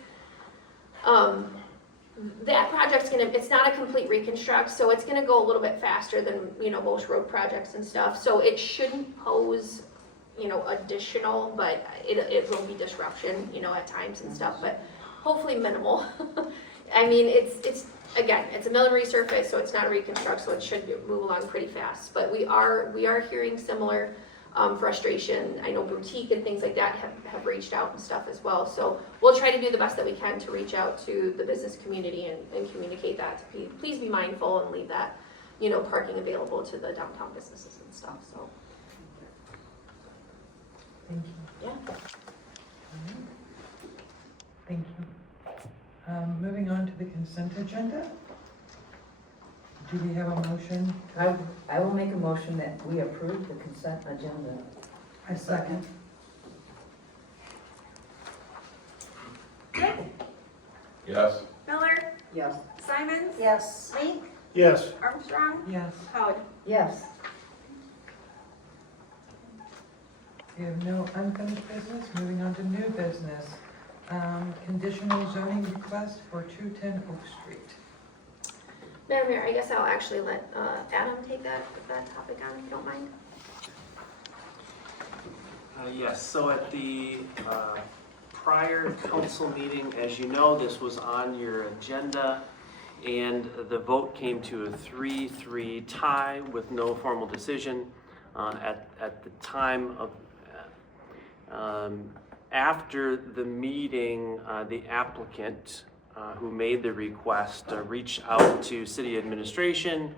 That project's it's not a complete reconstruct, so it's gonna go a little bit faster than, most road projects and stuff. So it shouldn't pose, additional, but it will be disruption, at times and stuff, but hopefully minimal. I mean, it's again, it's a mill and resurface, so it's not a reconstruct, so it should move along pretty fast. But we are hearing similar frustration. I know Boutique and things like that have reached out and stuff as well. So we'll try to do the best that we can to reach out to the business community and communicate that to please be mindful and leave that, parking available to the downtown businesses and stuff. So. Thank you. Yeah. Thank you. Moving on to the consent agenda. Do we have a motion? I will make a motion that we approve the consent agenda. I second. Yes. Miller, Yes. Simons, Yes. Link, Yes. Armstrong, Yes. Howard. Yes. We have no unfinished business. Moving on to new business. Conditional zoning request for 210 Oak Street. Madam Mayor, I guess I'll actually let Adam take that topic on, if you don't mind. Yes, so at the prior council meeting, as you know, this was on your agenda, and the vote came to a 3-3 tie with no formal decision. At the time of, after the meeting, the applicant who made the request reached out to city administration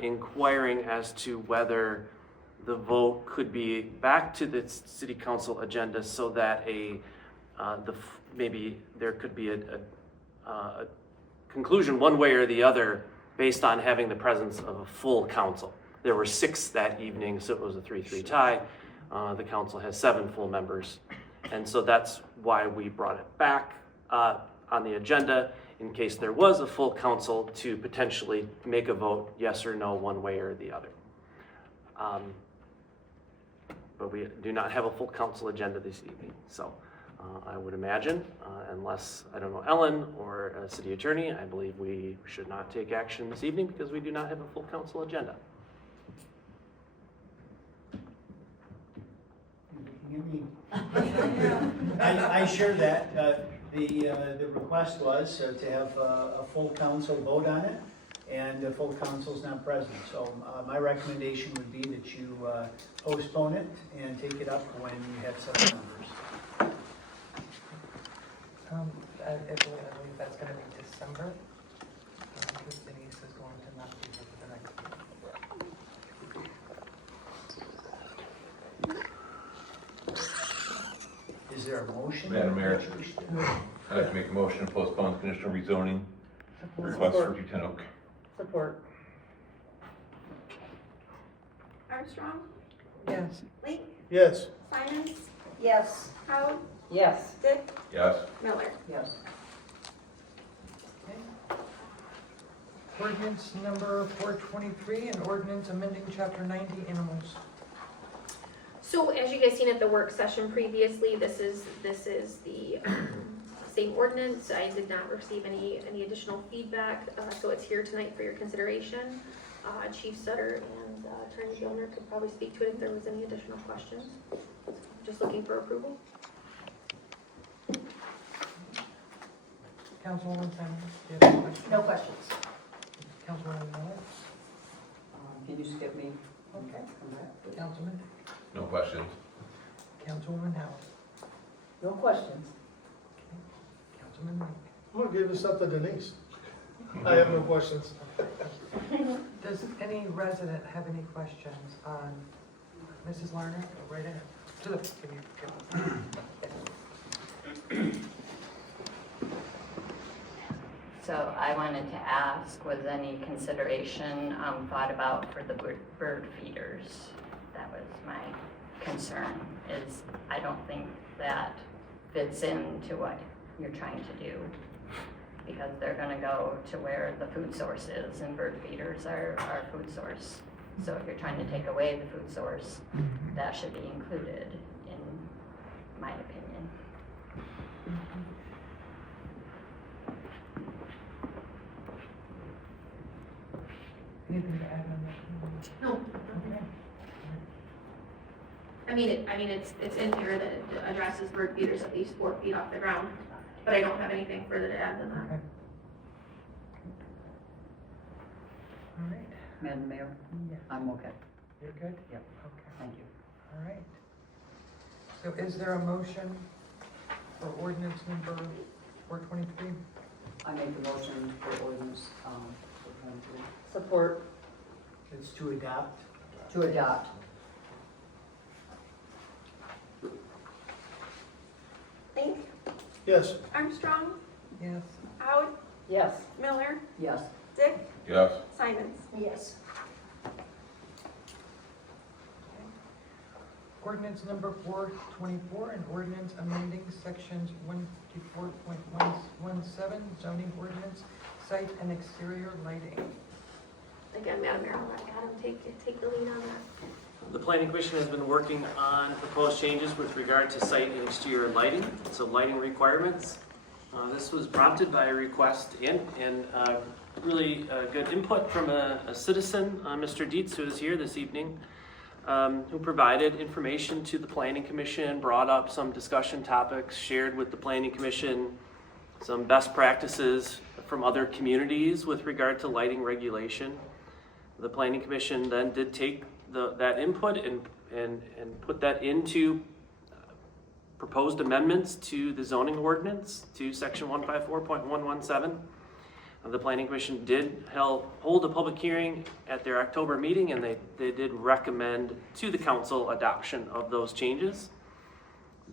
inquiring as to whether the vote could be back to the city council agenda so that maybe there could be a conclusion one way or the other based on having the presence of a full council. There were 6 that evening, so it was a 3-3 tie. The council has 7 full members. And so that's why we brought it back on the agenda in case there was a full council to potentially make a vote, yes or no, one way or the other. But we do not have a full council agenda this evening. So I would imagine, unless, I don't know, Ellen or a city attorney, I believe we should not take action this evening because we do not have a full council agenda. I share that. The request was to have a full council vote on it, and the full council is not present. So my recommendation would be that you postpone it and take it up when you have 7 members. I believe that's going to be December. Because Denise is going to not be here for the next meeting. Is there a motion? Madam Mayor, I'd like to make a motion to postpone conditional rezoning request for 210 Oak. Support. Armstrong, Yes. Link, Yes. Simons, Yes. Howard, Yes. Dick, Yes. Miller. Yes. Ordinance number 423, an ordinance amending chapter 90 animals. So as you guys seen at the work session previously, this is the same ordinance. I did not receive any additional feedback, so it's here tonight for your consideration. Chief Sutter and Attorney Gilner could probably speak to it if there was any additional questions. Just looking for approval. Councilwoman Simon, do you have any questions? No questions. Councilwoman Miller? Can you skip me? Okay. Come back? Councilman? No questions. Councilwoman Howe. No questions. Councilman Link. I'm gonna give this up to Denise. I have no questions. Does any resident have any questions on Mrs. Larner? Go right ahead. To the, So I wanted to ask, was any consideration thought about for the bird feeders? That was my concern, is I don't think that fits into what you're trying to do. Because they're gonna go to where the food source is, and bird feeders are our food source. So if you're trying to take away the food source, that should be included, in my opinion. anything to add on that? No. Okay. I mean, it's in here that it addresses bird feeders at least 4 feet off the ground, but I don't have anything further to add than that. Okay. All right, Madam Mayor, Yeah. I'm okay. you're good? Yep. Okay, Thank you. all right. So is there a motion for ordinance number 423? I make the motion for ordinance, 423. Support. It's to adopt. To adopt. Link, Yes. Armstrong, Yes. Howard, Yes. Miller, Yes. Dick, Yes. Simons. Yes. Ordinance number 424, an ordinance amending sections 154.117 zoning ordinance, site and exterior lighting. Again, Madam Mayor, I'll let Adam take the lead on that. The Planning Commission has been working on proposed changes with regard to site and exterior lighting, so lighting requirements. This was prompted by a request and really good input from a citizen, Mr. Dietz, who is here this evening, who provided information to the Planning Commission, brought up some discussion topics, shared with the Planning Commission some best practices from other communities with regard to lighting regulation. The Planning Commission then did take that input and put that into proposed amendments to the zoning ordinance to section 154.117. The Planning Commission did hold a public hearing at their October meeting, and they did recommend to the council adoption of those changes.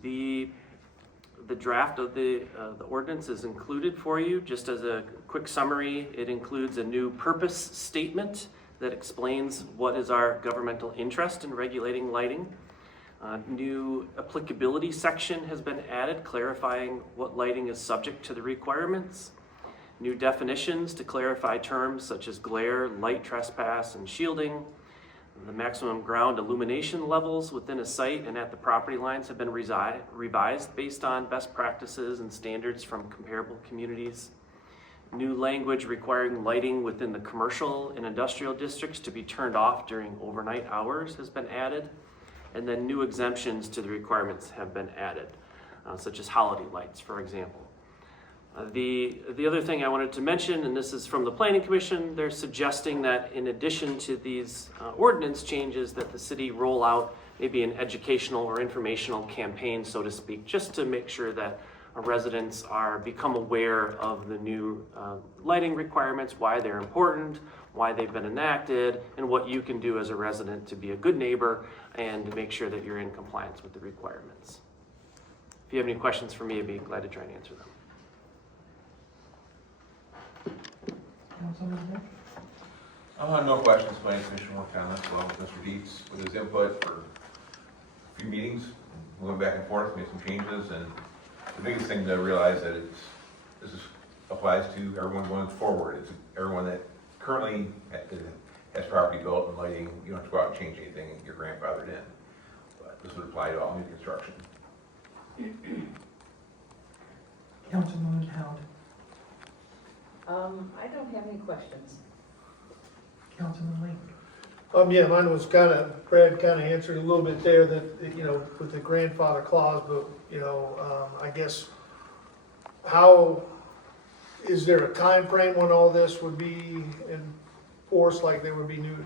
The draft of the ordinance is included for you. Just as a quick summary, it includes a new purpose statement that explains what is our governmental interest in regulating lighting. New applicability section has been added, clarifying what lighting is subject to the requirements. New definitions to clarify terms such as glare, light trespass, and shielding. The maximum ground illumination levels within a site and at the property lines have been revised based on best practices and standards from comparable communities. New language requiring lighting within the commercial and industrial districts to be turned off during overnight hours has been added. And then new exemptions to the requirements have been added, such as holiday lights, for example. The other thing I wanted to mention, and this is from the Planning Commission, they're suggesting that in addition to these ordinance changes, that the city roll out maybe an educational or informational campaign, so to speak, just to make sure that residents become aware of the new lighting requirements, why they're important, why they've been enacted, and what you can do as a resident to be a good neighbor and to make sure that you're in compliance with the requirements. If you have any questions for me, I'd be glad to try and answer them. Councilman Dick? No questions. Planning Commission worked on this well with Mr. Dietz with his input for a few meetings. We went back and forth, made some changes, and the biggest thing to realize that this applies to everyone going forward. It's everyone that currently has property built and lighting. You don't have to go out and change anything, you're grandfathered in. But this would apply to all new construction. Councilwoman Howe? I don't have any questions. Councilman Link? Yeah, mine was Brad kind of answered a little bit there that, you know, with the grandfather clause, but, you know, I guess, is there a time frame when all this would be in force, like there would be new,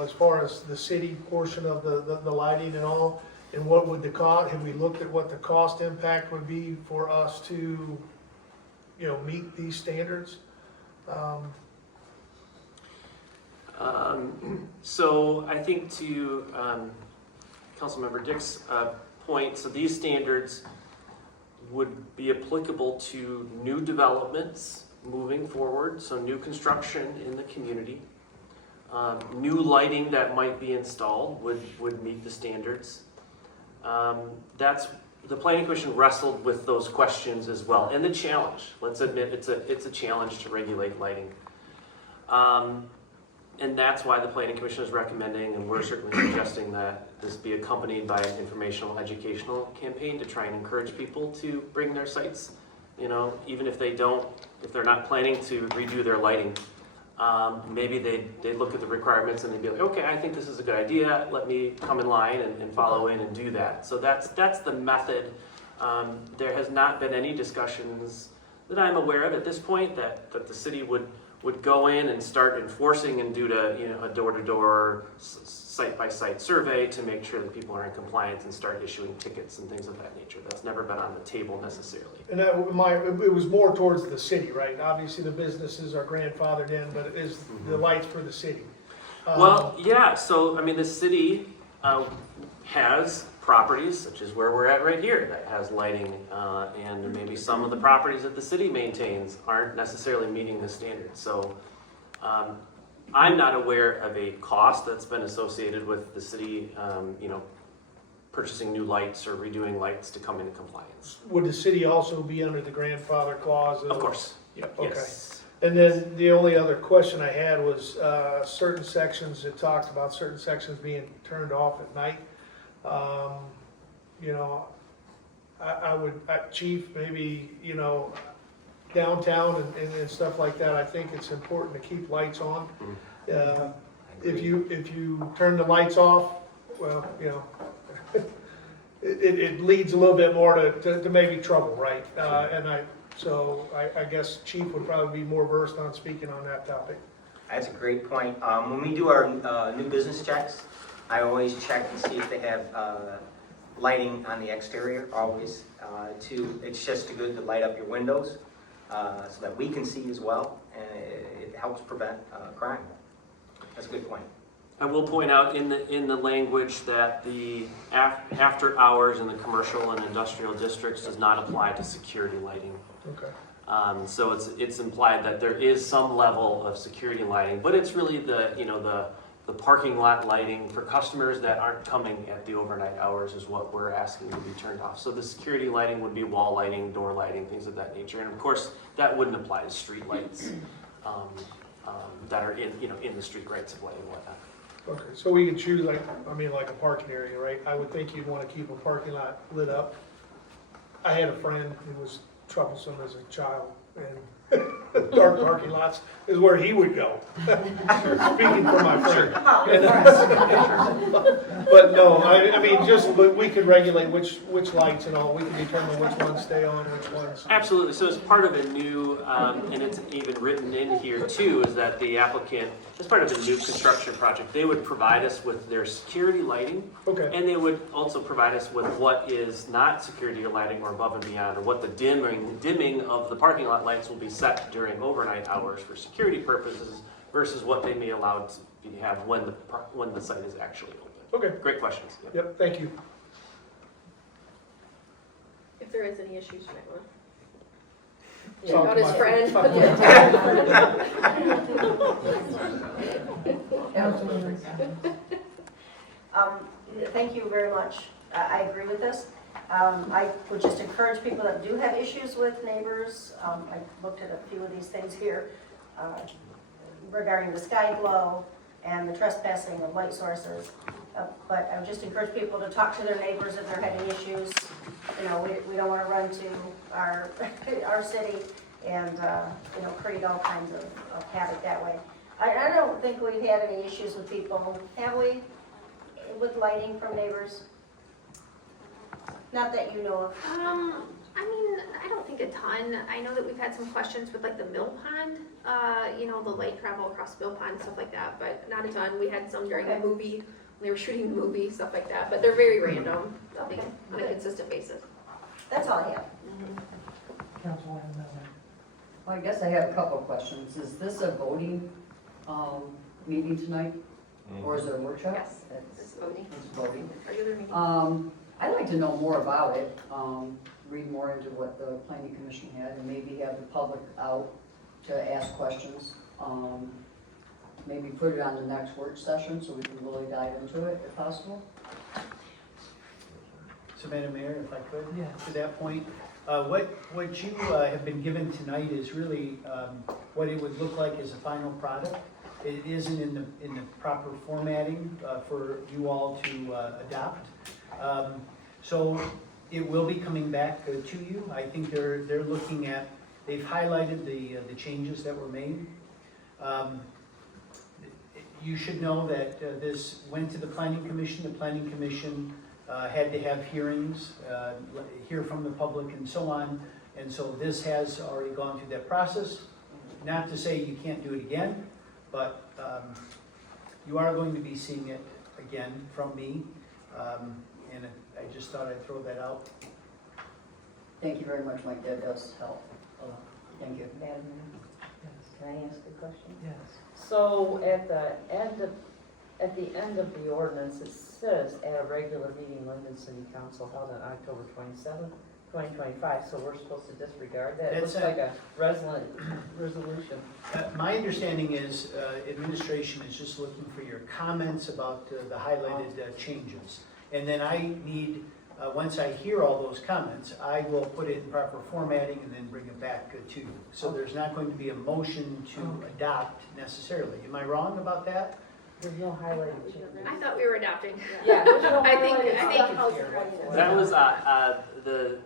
as far as the city portion of the lighting and all, and what would the cost, have we looked at what the cost impact would be for us to, meet these standards? So I think to Councilmember Dick's point, so these standards would be applicable to new developments moving forward, so new construction in the community. New lighting that might be installed would meet the standards. The Planning Commission wrestled with those questions as well, and the challenge. Let's admit it's a challenge to regulate lighting. And that's why the Planning Commission is recommending, and we're certainly suggesting that this be accompanied by an informational, educational campaign to try and encourage people to bring their sites. Even if they're not planning to redo their lighting, maybe they look at the requirements and they'd be like, okay, I think this is a good idea. Let me come in line and follow in and do that. So that's the method. There has not been any discussions that I'm aware of at this point that the city would go in and start enforcing and do a door-to-door, site-by-site survey to make sure that people are in compliance and start issuing tickets and things of that nature. That's never been on the table necessarily. And it was more towards the city, right? Obviously, the businesses are grandfathered in, but it is the lights for the city. Well, yeah, so, I mean, the city has properties, such as where we're at right here, that has lighting, and maybe some of the properties that the city maintains aren't necessarily meeting the standards. So I'm not aware of a cost that's been associated with the city, purchasing new lights or redoing lights to come into compliance. Would the city also be under the grandfather clause? Of course. Yep, okay. Yes. And then the only other question I had was certain sections, it talked about certain sections being turned off at night. I would, Chief, maybe, downtown and stuff like that, I think it's important to keep lights on. If you turn the lights off, well, it leads a little bit more to maybe trouble, right? So I guess Chief would probably be more versed on speaking on that topic. That's a great point. When we do our new business checks, I always check to see if they have lighting on the exterior, always. It's just good to light up your windows so that we can see as well, and it helps prevent crime. That's a good point. I will point out in the language that the after hours in the commercial and industrial districts does not apply to security lighting. Okay. So it's implied that there is some level of security lighting, but it's really the parking lot lighting for customers that aren't coming at the overnight hours is what we're asking to be turned off. So the security lighting would be wall lighting, door lighting, things of that nature, and of course that wouldn't apply to street lights that are in the street rights of way and whatnot. Okay, so we could choose like a parking area, right? I would think you'd want to keep a parking lot lit up. I had a friend who was troublesome as a child, and dark parking lots is where he would go. Speaking for my friend. But no, I mean, just we could regulate which lights and all. We can determine which ones stay on, which ones. Absolutely. So as part of a new, and it's even written in here too, is that the applicant, as part of a new construction project, they would provide us with their security lighting. Okay. And they would also provide us with what is not security lighting or above and beyond, or what the dimming of the parking lot lights will be set during overnight hours for security purposes versus what they may allow to have when the site is actually open. Okay. Great questions. Yep, thank you. If there is any issues, you might want to Talk check out to his my friend. Thank you very much. I agree with this. I would just encourage people that do have issues with neighbors. I looked at a few of these things here regarding the sky glow and the trespassing of light sources. But I would just encourage people to talk to their neighbors if they're having issues. We don't want to run to our city and create all kinds of havoc that way. I don't think we've had any issues with people, have we, with lighting from neighbors? Not that you know of. I mean, I don't think a ton. I know that we've had some questions with like the mill pond, the light travel across the mill pond and stuff like that, but not a ton. We had some during the movie, when they were shooting the movie, stuff like that, but they're very random, nothing on a consistent basis. That's all I have. Councilwoman Miller. Well, I guess I have a couple of questions. Is this a voting, meeting tonight? Or is it a workshop? Yes, it's voting. It's voting. Regular meeting. I'd like to know more about it, read more into what the planning commission had, and maybe have the public out to ask questions. Maybe put it on the next work session so we can really dive into it if possible. So Madam Mayor, if I could, Yes. to that point, what you have been given tonight is really what it would look like as a final product. It isn't in the proper formatting for you all to adopt. So it will be coming back to you. I think they're looking at, they've highlighted the changes that were made. You should know that this went to the Planning Commission. The Planning Commission had to have hearings, hear from the public and so on. And so this has already gone through that process. Not to say you can't do it again, but you are going to be seeing it again from me. And I just thought I'd throw that out. Thank you very much, Mike. That does help. Thank you. Madam Mayor, can I ask a question? Yes. So at the end of the ordinance, it says at a regular meeting, Linden City Council held on October 27th, 2025, so we're supposed to disregard that? It looks That's like a resolution. My understanding is administration is just looking for your comments about the highlighted changes. And then I need, once I hear all those comments, I will put it in proper formatting and then bring it back to you. So there's not going to be a motion to adopt necessarily. Am I wrong about that? There's no highlighted changes. I thought we were adopting. Yeah, there's no I think highlighted changes. That was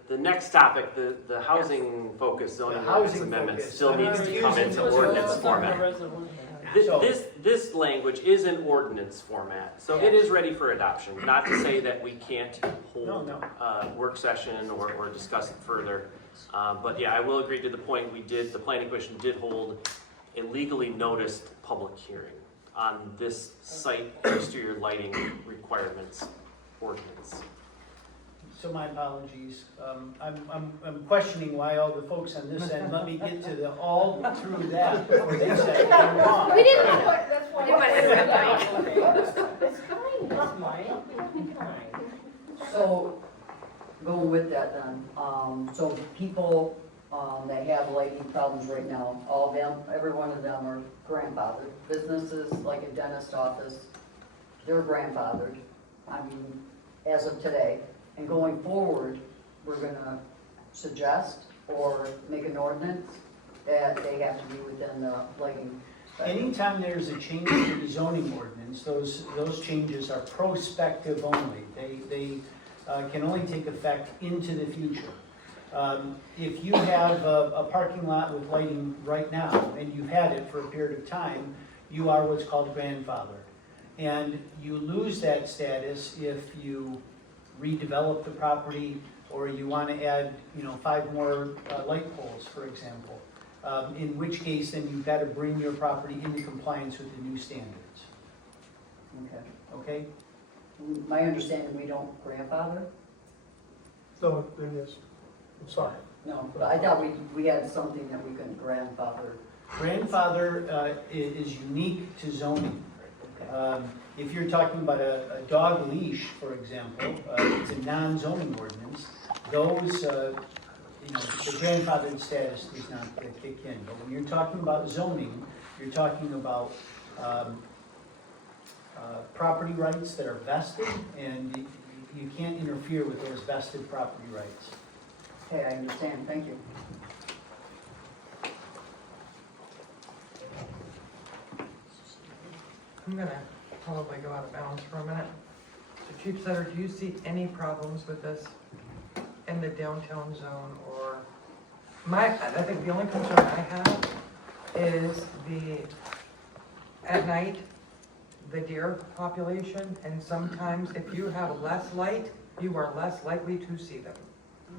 the next topic, the housing focus zoning The housing ordinance amendments focus. still I'm needs to come confused. into ordinance format. So- This language is in ordinance format, so it is ready for adoption. Not to say that we can't hold No. a work session or discuss it further. But yeah, I will agree to the point the planning commission did hold a legally noticed public hearing on this site exterior lighting requirements ordinance. So my apologies. I'm questioning why all the folks on this end let me get to all through that before they say I'm wrong. We didn't want to, that's why. We didn't want to interrupt Mike. It's kind, it's kind. So, going with that then, so people that have lighting problems right now, all of them, every one of them are grandfathered. Businesses like a dentist office, they're grandfathered, I mean, as of today. And going forward, we're gonna suggest or make an ordinance that they have to be within the lighting. Anytime there's a change to the zoning ordinance, those changes are prospective only. They can only take effect into the future. If you have a parking lot with lighting right now, and you've had it for a period of time, you are what's called grandfathered. And you lose that status if you redevelop the property, or you want to add, 5 more light poles, for example. In which case, then you've got to bring your property into compliance with the new standards. Okay. Okay? My understanding, we don't grandfather? No, it is. I'm sorry. No, but I thought we had something that we couldn't grandfather. Grandfather is unique to zoning. If you're talking about a dog leash, for example, it's a non-zoning ordinance. Those, the grandfathered status does not kick in. But when you're talking about zoning, you're talking about property rights that are vested, and you can't interfere with those vested property rights. Okay, I understand, thank you. I'm gonna probably go out of bounds for a minute. So Chief Sutter, do you see any problems with this in the downtown zone, or I think the only concern I have is at night, the deer population, and sometimes if you have less light, you are less likely to see them.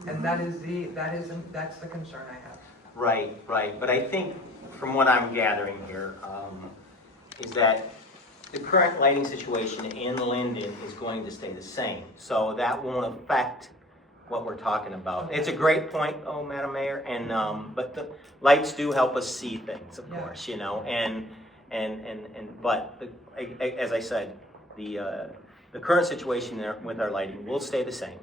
And that's the concern I have. Right, right. But I think from what I'm gathering here, is that the current lighting situation in Linden is going to stay the same. So that won't affect what we're talking about. It's a great point, Madam Mayor, and, but the lights do help us see things, of course, you know, but as I said, the current situation there with our lighting will stay the same.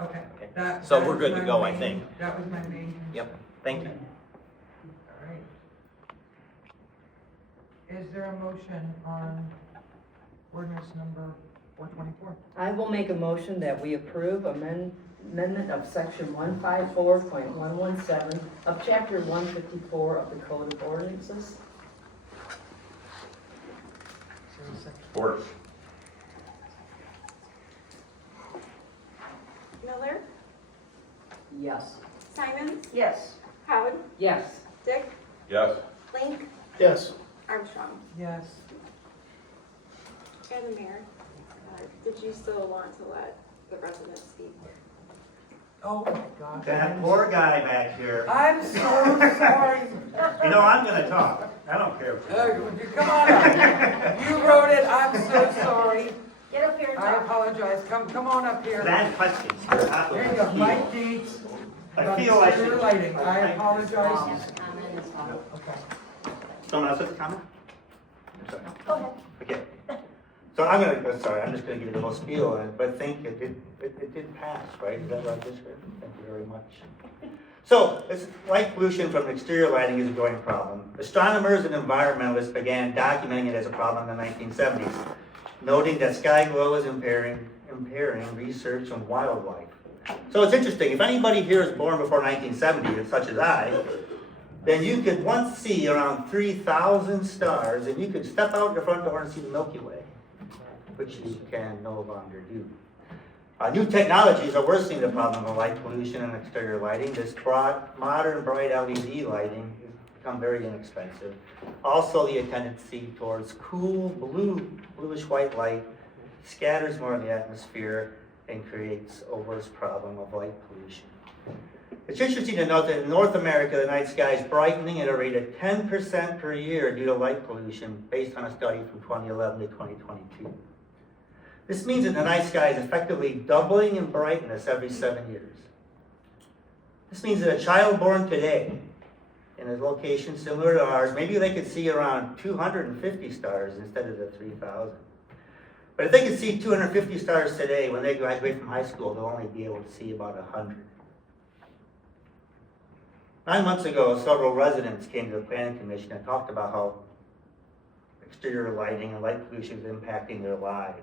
Okay. Okay. So we're good to go, I think. That was my main. Yep, thank you. All right. Is there a motion on ordinance number 424? I will make a motion that we approve amendment of section 154.117 of chapter 154 of the Code of Ordinances. Is there a second? Support. Miller, Yes. Simons, Yes. Howard, Yes. Dick, Yes. Link, Yes. Armstrong. Yes. And the mayor, did you still want to let the residents speak? Oh my gosh. That poor guy back here. I'm so sorry. You know, I'm gonna talk. I don't care. Come on up. You wrote it. I'm so sorry. Get up here and I talk. apologize. Come on up here. Bad questions. There you go. Mike Dietz. I feel I Consider should. lighting. I apologize. Okay. Someone else has a comment? Go ahead. Okay. So I'm just gonna give you a little spiel on it, but I think it did pass, right? Is that right, District? Thank you very much. So, light pollution from exterior lighting is a growing problem. Astronomers and environmentalists began documenting it as a problem in the 1970s, noting that sky glow is impairing research on wildlife. So it's interesting, if anybody here is born before 1970, such as I, then you could once see around 3,000 stars, and you could step out your front door and see the Milky Way, which you can no longer do. New technologies are worsening the problem of light pollution and exterior lighting. This modern bright LED lighting has become very inexpensive. Also, the tendency towards cool bluish-white light scatters more in the atmosphere and creates a worse problem of light pollution. It's interesting to note that in North America, the night sky is brightening at a rate of 10% per year due to light pollution, based on a study from 2011 to 2022. This means that the night sky is effectively doubling in brightness every 7 years. This means that a child born today in a location similar to ours, maybe they could see around 250 stars instead of the 3,000. But if they could see 250 stars today, when they graduate from high school, they'll only be able to see about 100. 9 months ago, several residents came to the Planning Commission and talked about how exterior lighting and light pollution is impacting their lives.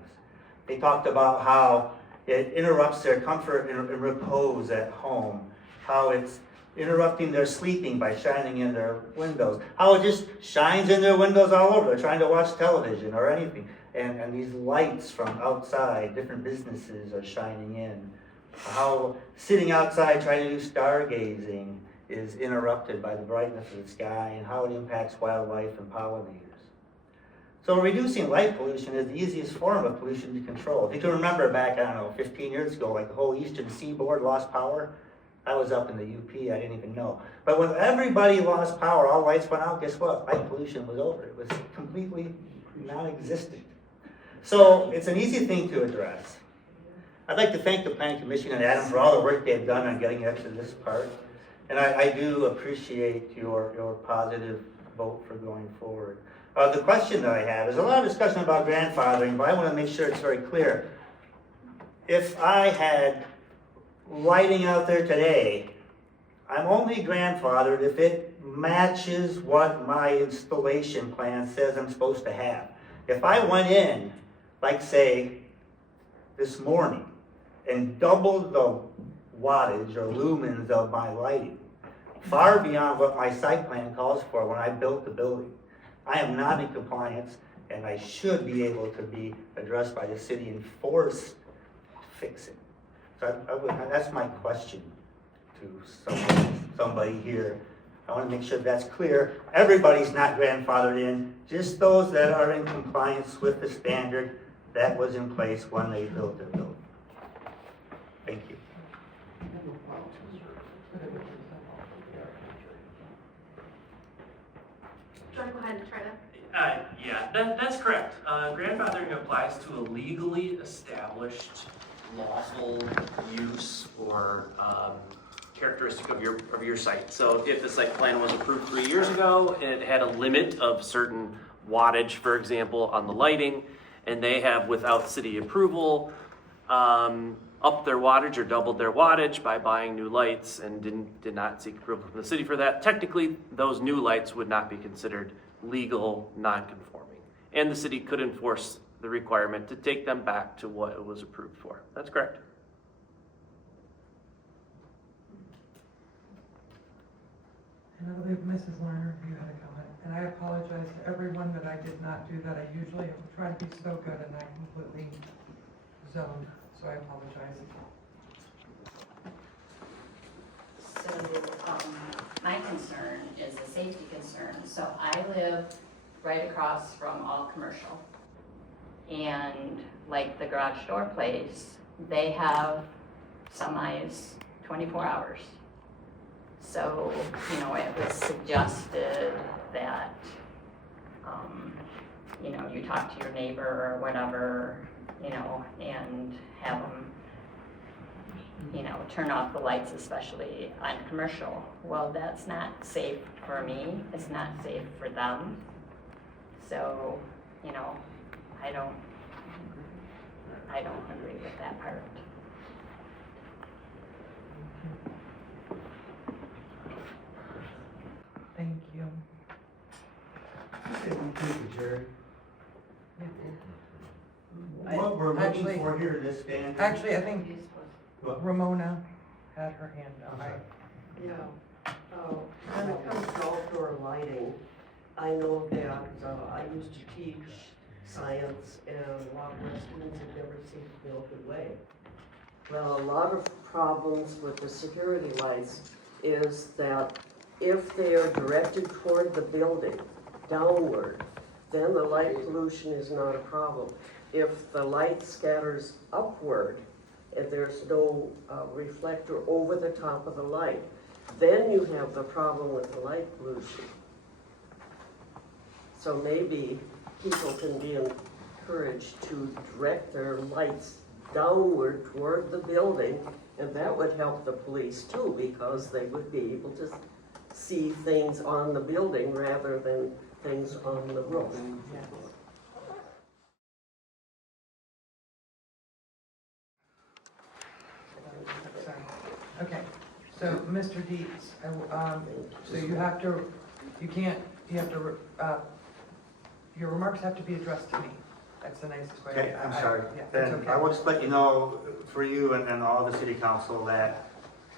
They talked about how it interrupts their comfort and repose at home, how it's interrupting their sleeping by shining in their windows, how it just shines in their windows all over. They're trying to watch television or anything, and these lights from outside, different businesses are shining in. How sitting outside trying to do stargazing is interrupted by the brightness of the sky, and how it impacts wildlife and pollinators. So reducing light pollution is the easiest form of pollution to control. If you can remember back, 15 years ago, like the whole eastern seaboard lost power. I was up in the UP, I didn't even know. But when everybody lost power, all lights went out, guess what? Light pollution was over. It was completely non-existent. So it's an easy thing to address. I'd like to thank the Planning Commission and Adam for all the work they've done on getting up to this part. And I do appreciate your positive vote for going forward. The question that I have is a lot of discussion about grandfathering, but I want to make sure it's very clear. If I had lighting out there today, I'm only grandfathered if it matches what my installation plan says I'm supposed to have. If I went in, like say, this morning, and doubled the wattage or lumens of my lighting, far beyond what my site plan calls for when I built the building, I am not in compliance, and I should be able to be addressed by the city and forced to fix it. So that's my question to somebody here. I want to make sure that's clear. Everybody's not grandfathered in, just those that are in compliance with the standard that was in place when they built their building. Thank you. Do you want to go ahead and try to? Yeah, that's correct. Grandfathering applies to a legally established lawful use or characteristic of your site. So if the site plan was approved 3 years ago and it had a limit of certain wattage, for example, on the lighting, and they have, without city approval, upped their wattage or doubled their wattage by buying new lights and did not seek approval from the city for that, technically those new lights would not be considered legal non-conforming. And the city could enforce the requirement to take them back to what it was approved for. That's correct. And I believe Mrs. Lerner, you had a comment. And I apologize to everyone that I did not do that. I usually try to be so good and I completely zoned, so I apologize. So, my concern is a safety concern. So I live right across from all commercial. And like the garage door place, they have semis 24 hours. So, you know, it was suggested that, you know, you talk to your neighbor or whatever, you know, and have them, you know, turn off the lights, especially on commercial. Well, that's not safe for me. It's not safe for them. So, you know, I don't agree with that part. Thank you. Thank you, Jerry. I- What we're actually- looking for here in this standard. Actually, I think Ramona had her hand up. Yeah, when it comes to outdoor lighting, I know that I used to teach science and a lot of my students have never seen the Milky Way. Well, a lot of problems with the security lights is that if they are directed toward the building, downward, then the light pollution is not a problem. If the light scatters upward, and there's no reflector over the top of the light, then you have the problem with the light pollution. So maybe people can be encouraged to direct their lights downward toward the building, and that would help the police too, because they would be able to see things on the building rather than things on the roof. Sorry. Okay, so Mr. Dietz, so you have to, your remarks have to be addressed to me. That's the nicest way. Okay, I'm sorry. Yeah, it's Then okay. I will just let you know, for you and all the city council, that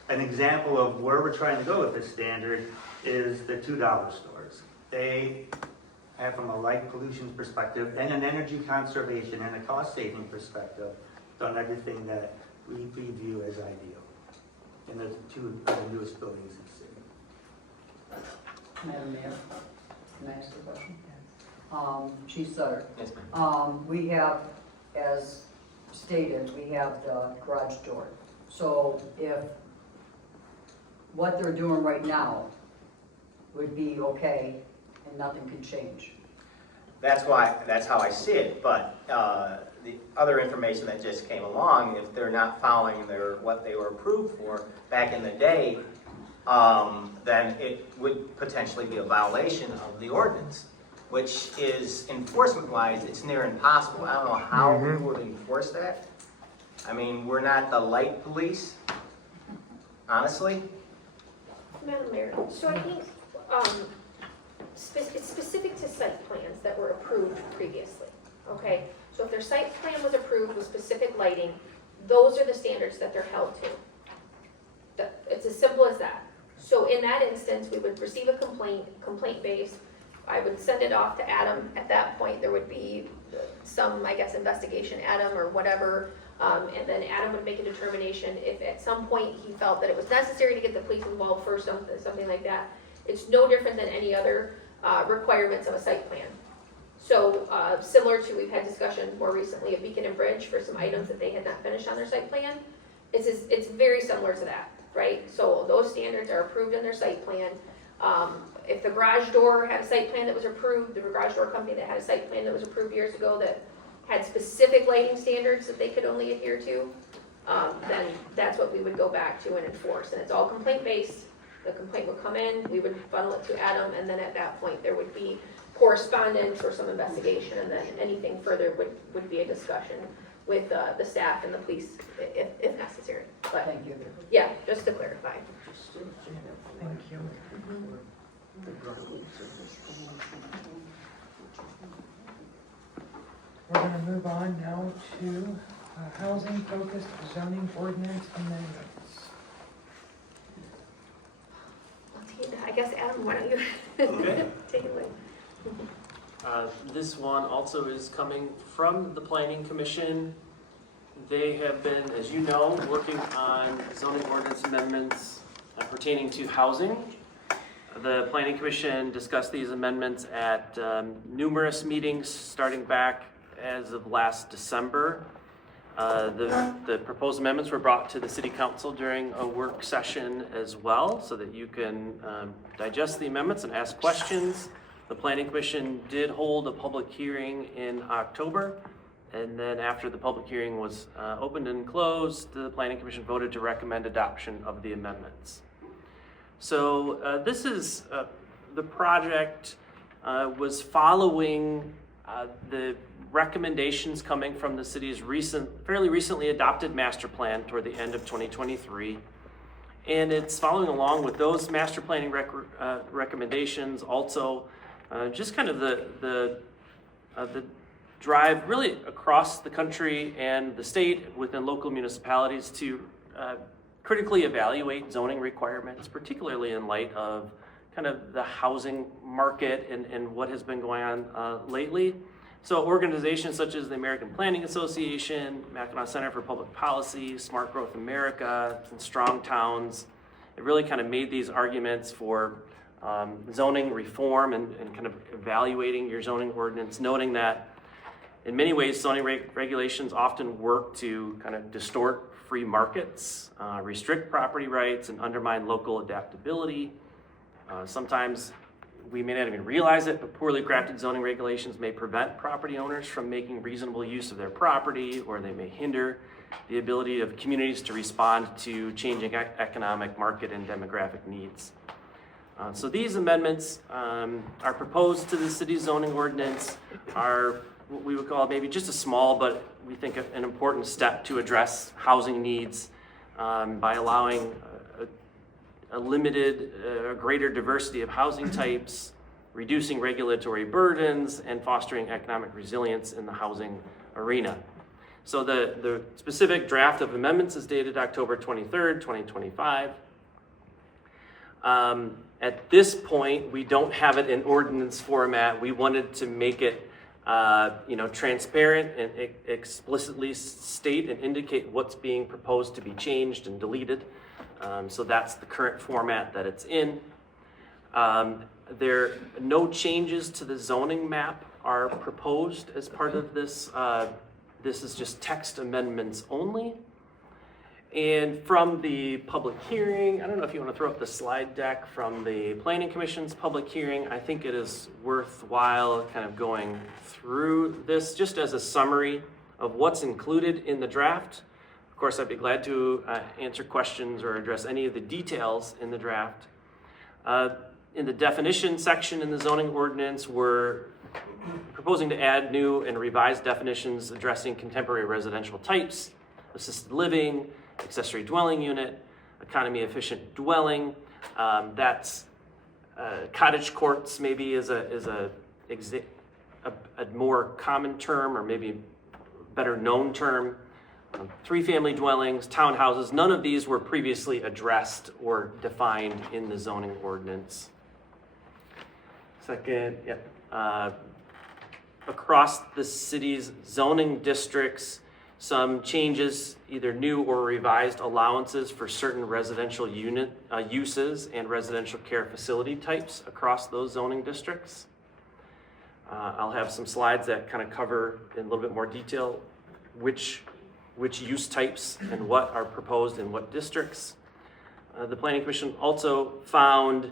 an example of where we're trying to go with this standard is the $2 stores. They have, from a light pollution perspective and an energy conservation and a cost saving perspective, done everything that we view as ideal. And there's two of the newest buildings in the city. Madam Mayor, can I ask a question? Chief Sutter. Yes, ma'am. We have, as stated, we have the garage door. So if what they're doing right now would be okay and nothing can change. That's how I see it, but the other information that just came along, if they're not following what they were approved for back in the day, then it would potentially be a violation of the ordinance, which is, enforcement-wise, it's near impossible. I don't know how we would enforce that. I mean, we're not the light police, honestly. Madam Mayor, so I think, it's specific to site plans that were approved previously, okay? So if their site plan was approved with specific lighting, those are the standards that they're held to. It's as simple as that. So in that instance, we would receive a complaint based. I would send it off to Adam. At that point, there would be some, I guess, investigation, Adam or whatever, and then Adam would make a determination if at some point he felt that it was necessary to get the police involved for something like that. It's no different than any other requirements of a site plan. So similar to, we've had discussion more recently of Beacon and Bridge for some items that they had not finished on their site plan. it's very similar to that, right? So those standards are approved in their site plan. If the garage door had a site plan that was approved, the garage door company that had a site plan that was approved years ago that had specific lighting standards that they could only adhere to, then that's what we would go back to and enforce. And it's all complaint-based. The complaint would come in, we would funnel it to Adam, and then at that point, there would be correspondence or some investigation, and then anything further would be a discussion with the staff and the police if necessary. But, Thank you. yeah, just to clarify. Thank you. We're going to move on now to housing-focused zoning ordinance amendments. I guess, Adam, why don't you Okay. take it away? This one also is coming from the Planning Commission. They have been, as you know, working on zoning ordinance amendments pertaining to housing. The Planning Commission discussed these amendments at numerous meetings starting back as of last December. The proposed amendments were brought to the City Council during a work session as well, so that you can digest the amendments and ask questions. The Planning Commission did hold a public hearing in October, and then after the public hearing was opened and closed, the Planning Commission voted to recommend adoption of the amendments. So this is, the project was following the recommendations coming from the city's fairly recently adopted master plan toward the end of 2023. And it's following along with those master planning recommendations, also just kind of the drive really across the country and the state within local municipalities to critically evaluate zoning requirements, particularly in light of kind of the housing market and what has been going on lately. So organizations such as the American Planning Association, Mackinac Center for Public Policy, Smart Growth America, and Strong Towns, it really kind of made these arguments for zoning reform and kind of evaluating your zoning ordinance, noting that in many ways zoning regulations often work to kind of distort free markets, restrict property rights, and undermine local adaptability. Sometimes we may not even realize it, but poorly crafted zoning regulations may prevent property owners from making reasonable use of their property, or they may hinder the ability of communities to respond to changing economic, market, and demographic needs. So these amendments are proposed to the city's zoning ordinance, are what we would call maybe just a small, but we think an important step to address housing needs by allowing a limited, greater diversity of housing types, reducing regulatory burdens, and fostering economic resilience in the housing arena. So the specific draft of amendments is dated October 23rd, 2025. At this point, we don't have it in ordinance format. We wanted to make it transparent and explicitly state and indicate what's being proposed to be changed and deleted. So that's the current format that it's in. No changes to the zoning map are proposed as part of this. This is just text amendments only. And from the public hearing, I don't know if you want to throw up the slide deck from the Planning Commission's public hearing. I think it is worthwhile kind of going through this just as a summary of what's included in the draft. Of course, I'd be glad to answer questions or address any of the details in the draft. In the definition section in the zoning ordinance, we're proposing to add new and revised definitions addressing contemporary residential types, assisted living, accessory dwelling unit, economy efficient dwelling. That's cottage courts maybe is a more common term, or maybe better known term. 3-family dwellings, townhouses, none of these were previously addressed or defined in the zoning ordinance. Second, across the city's zoning districts, some changes, either new or revised allowances for certain residential unit uses and residential care facility types across those zoning districts. I'll have some slides that kind of cover in a little bit more detail which which use types and what are proposed in what districts. The Planning Commission also found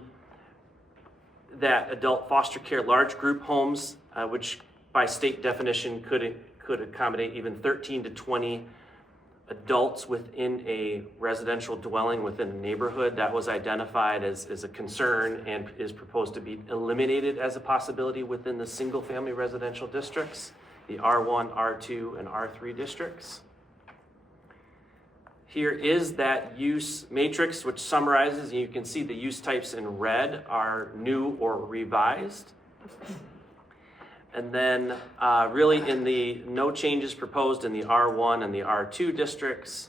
that adult foster care large group homes, which by state definition could accommodate even 13 to 20 adults within a residential dwelling within a neighborhood, that was identified as a concern and is proposed to be eliminated as a possibility within the single family residential districts, the R1, R2, and R3 districts. Here is that use matrix which summarizes, and you can see the use types in red are new or revised. And then really in the no changes proposed in the R1 and the R2 districts.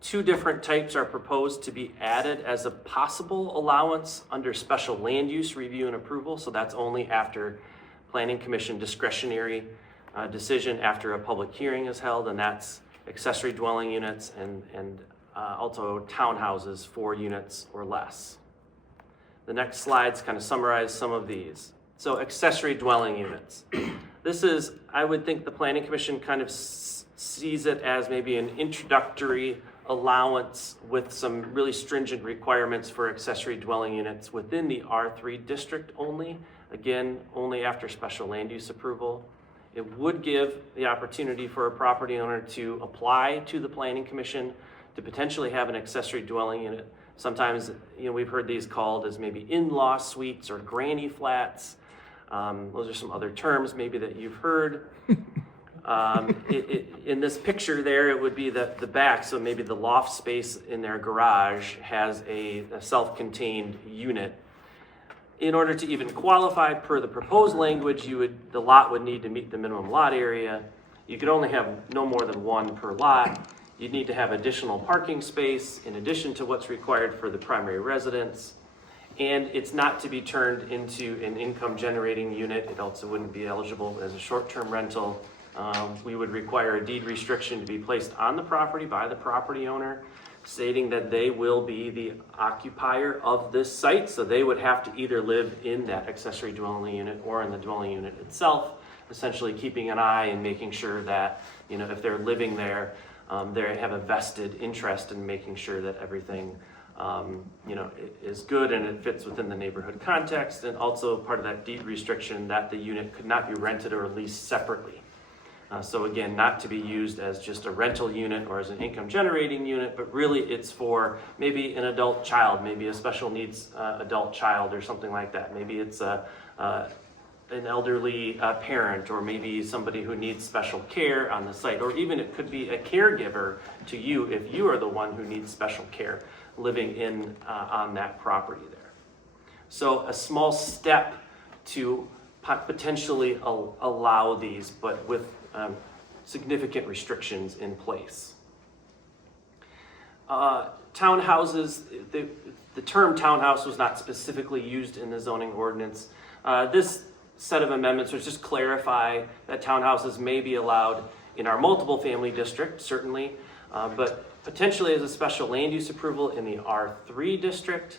Two different types are proposed to be added as a possible allowance under special land use review and approval. So that's only after Planning Commission discretionary decision after a public hearing is held, and that's accessory dwelling units and also townhouses, 4 units or less. The next slides kind of summarize some of these. So accessory dwelling units. This is, I would think the Planning Commission kind of sees it as maybe an introductory allowance with some really stringent requirements for accessory dwelling units within the R3 district only. Again, only after special land use approval. It would give the opportunity for a property owner to apply to the Planning Commission to potentially have an accessory dwelling unit. Sometimes, we've heard these called as maybe in-law suites or granny flats. Those are some other terms maybe that you've heard. In this picture there, it would be the back, so maybe the loft space in their garage has a self-contained unit. In order to even qualify per the proposed language, the lot would need to meet the minimum lot area. You could only have no more than 1 per lot. You'd need to have additional parking space in addition to what's required for the primary residence. And it's not to be turned into an income generating unit. It also wouldn't be eligible as a short-term rental. We would require a deed restriction to be placed on the property by the property owner, stating that they will be the occupier of this site. So they would have to either live in that accessory dwelling unit or in the dwelling unit itself, essentially keeping an eye and making sure that, if they're living there, they have a vested interest in making sure that everything is good and it fits within the neighborhood context, and also part of that deed restriction that the unit could not be rented or leased separately. So again, not to be used as just a rental unit or as an income generating unit, but really it's for maybe an adult child, maybe a special needs adult child or something like that. Maybe it's an elderly parent, or maybe somebody who needs special care on the site, or even it could be a caregiver to you if you are the one who needs special care living in on that property there. So a small step to potentially allow these, but with significant restrictions in place. Townhouses, the term townhouse was not specifically used in the zoning ordinance. This set of amendments was just clarify that townhouses may be allowed in our multiple family district, certainly, but potentially as a special land use approval in the R3 district.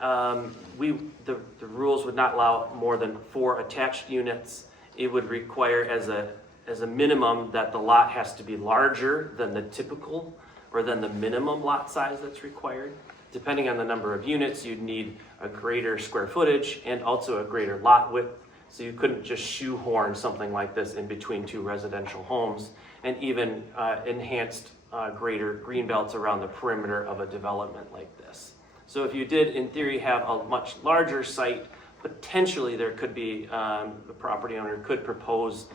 The rules would not allow more than 4 attached units. It would require as a minimum that the lot has to be larger than the typical or than the minimum lot size that's required. Depending on the number of units, you'd need a greater square footage and also a greater lot width. So you couldn't just shoehorn something like this in between 2 residential homes, and even enhanced greater green belts around the perimeter of a development like this. So if you did, in theory, have a much larger site, potentially there could be, the property owner could propose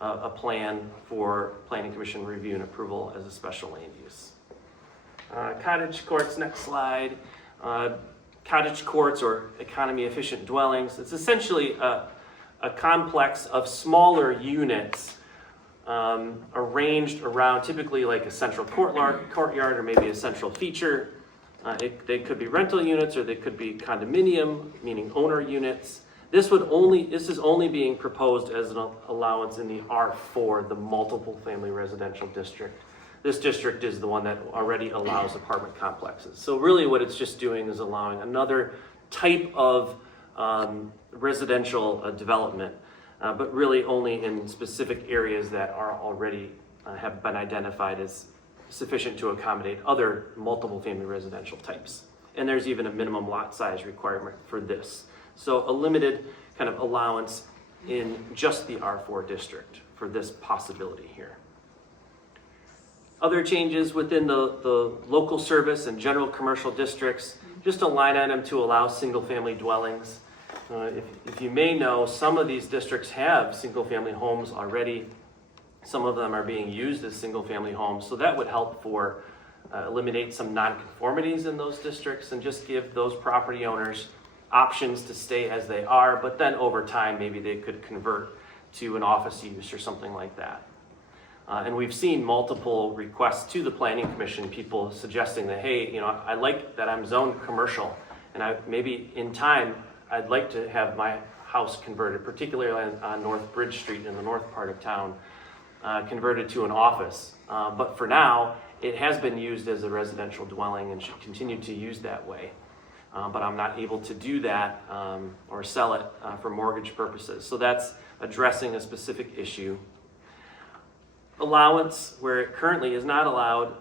a plan for Planning Commission review and approval as a special land use. Cottage courts, next slide. Cottage courts or economy efficient dwellings. It's essentially a complex of smaller units arranged around typically like a central courtyard or maybe a central feature. They could be rental units or they could be condominium, meaning owner units. This is only being proposed as an allowance in the R4, the multiple family residential district. This district is the one that already allows apartment complexes. So really what it's just doing is allowing another type of residential development. but really only in specific areas that are already have been identified as sufficient to accommodate other multiple family residential types. And there's even a minimum lot size requirement for this. So a limited kind of allowance in just the R4 district for this possibility here. Other changes within the local service and general commercial districts, just a line item to allow single-family dwellings. If you may know, some of these districts have single-family homes already. Some of them are being used as single-family homes, so that would help for eliminate some nonconformities in those districts and just give those property owners options to stay as they are, but then over time maybe they could convert to an office use or something like that. And we've seen multiple requests to the Planning Commission, people suggesting that, hey, you know, I like that I'm zoned commercial, and maybe in time I'd like to have my house converted, particularly on North Bridge Street in the north part of town, converted to an office. But for now, it has been used as a residential dwelling and should continue to use that way. But I'm not able to do that or sell it for mortgage purposes. So that's addressing a specific issue. Allowance where it currently is not allowed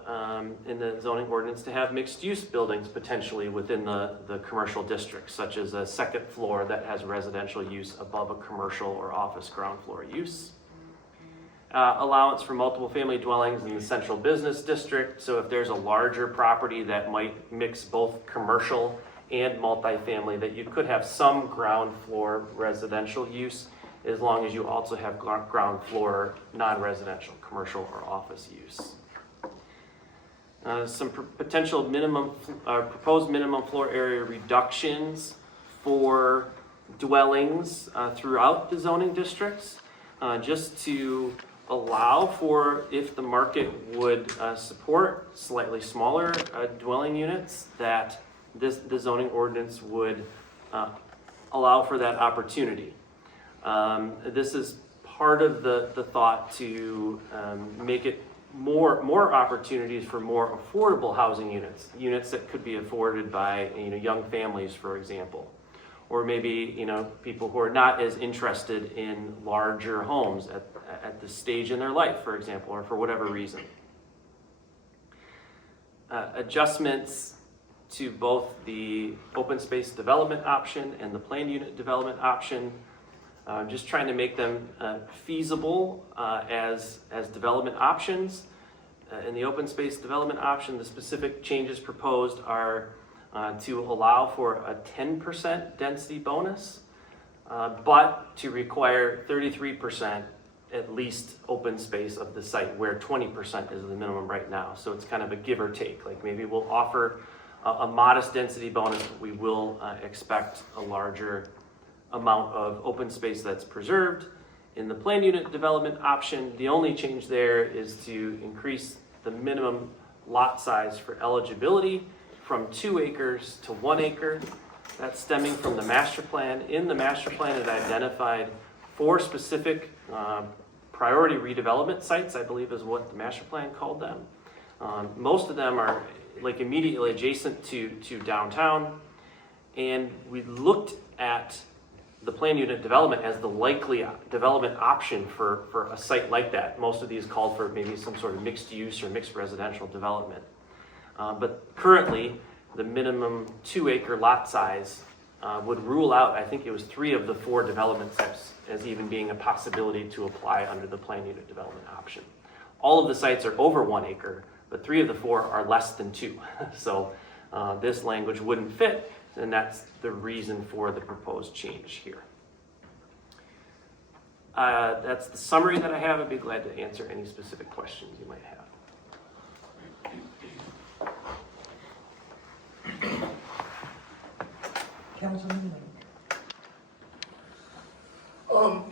in the zoning ordinance to have mixed-use buildings potentially within the commercial district, such as a second floor that has residential use above a commercial or office ground floor use. Allowance for multiple family dwellings in the central business district. So if there's a larger property that might mix both commercial and multifamily, that you could have some ground floor residential use as long as you also have ground floor non-residential, commercial or office use. Some potential proposed minimum floor area reductions for dwellings throughout the zoning districts, just to allow for, if the market would support slightly smaller dwelling units, that the zoning ordinance would allow for that opportunity. This is part of the thought to make it more opportunities for more affordable housing units that could be afforded by young families, for example, or maybe people who are not as interested in larger homes at this stage in their life, for example, or for whatever reason. Adjustments to both the open space development option and the planned unit development option. Just trying to make them feasible as development options. In the open space development option, the specific changes proposed are to allow for a 10% density bonus, but to require 33% at least open space of the site, where 20% is the minimum right now. So it's kind of a give or take. Like maybe we'll offer a modest density bonus, but we will expect a larger amount of open space that's preserved. In the planned unit development option, the only change there is to increase the minimum lot size for eligibility from 2 acres to 1 acre. That's stemming from the master plan. In the master plan, it identified 4 specific priority redevelopment sites, I believe is what the master plan called them. Most of them are like immediately adjacent to downtown, and we looked at the planned unit development as the likely development option for a site like that. Most of these called for maybe some sort of mixed use or mixed residential development. But currently, the minimum 2 acre lot size would rule out, I think it was 3 of the 4 development types as even being a possibility to apply under the planned unit development option. All of the sites are over 1 acre, but 3 of the 4 are less than 2. So this language wouldn't fit, and that's the reason for the proposed change here. That's the summary that I have. I'd be glad to answer any specific questions you might have. Councilman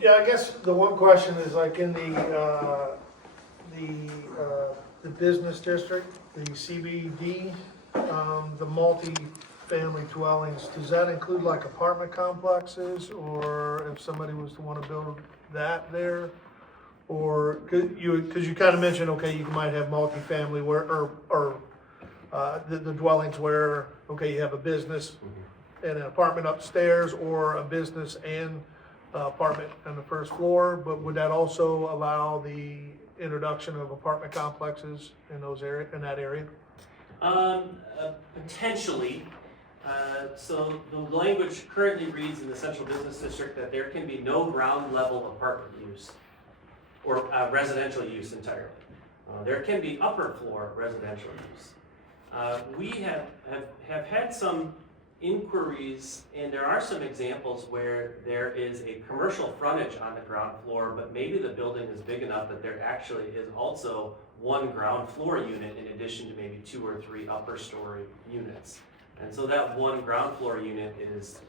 Yeah, I guess the one question is like in the business district, the CBD, the multi-family dwellings, does that include like apartment complexes, or if somebody was to want to build that there? Or because you kind of mentioned, okay, you might have multi-family where, or the dwellings where, okay, you have a business and an apartment upstairs, or a business and apartment on the first floor, but would that also allow the introduction of apartment complexes in that area? Potentially. So the language currently reads in the central business district that there can be no ground level apartment use or residential use entirely. There can be upper floor residential use. We have had some inquiries, and there are some examples where there is a commercial frontage on the ground floor, but maybe the building is big enough that there actually is also one ground floor unit in addition to maybe 2 or 3 upper story units. And so that one ground floor unit is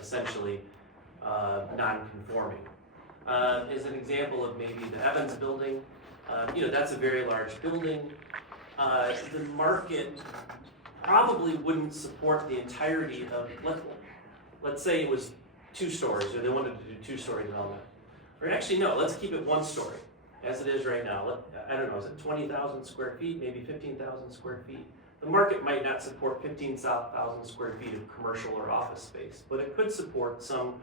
essentially non-conforming. As an example of maybe the Evans building, that's a very large building. The market probably wouldn't support the entirety of, let's say it was 2 stories, or they wanted to do 2-story development. Or actually, no, let's keep it 1 story, as it is right now. I don't know, is it 20,000 square feet, maybe 15,000 square feet? The market might not support 15,000 square feet of commercial or office space, but it could support some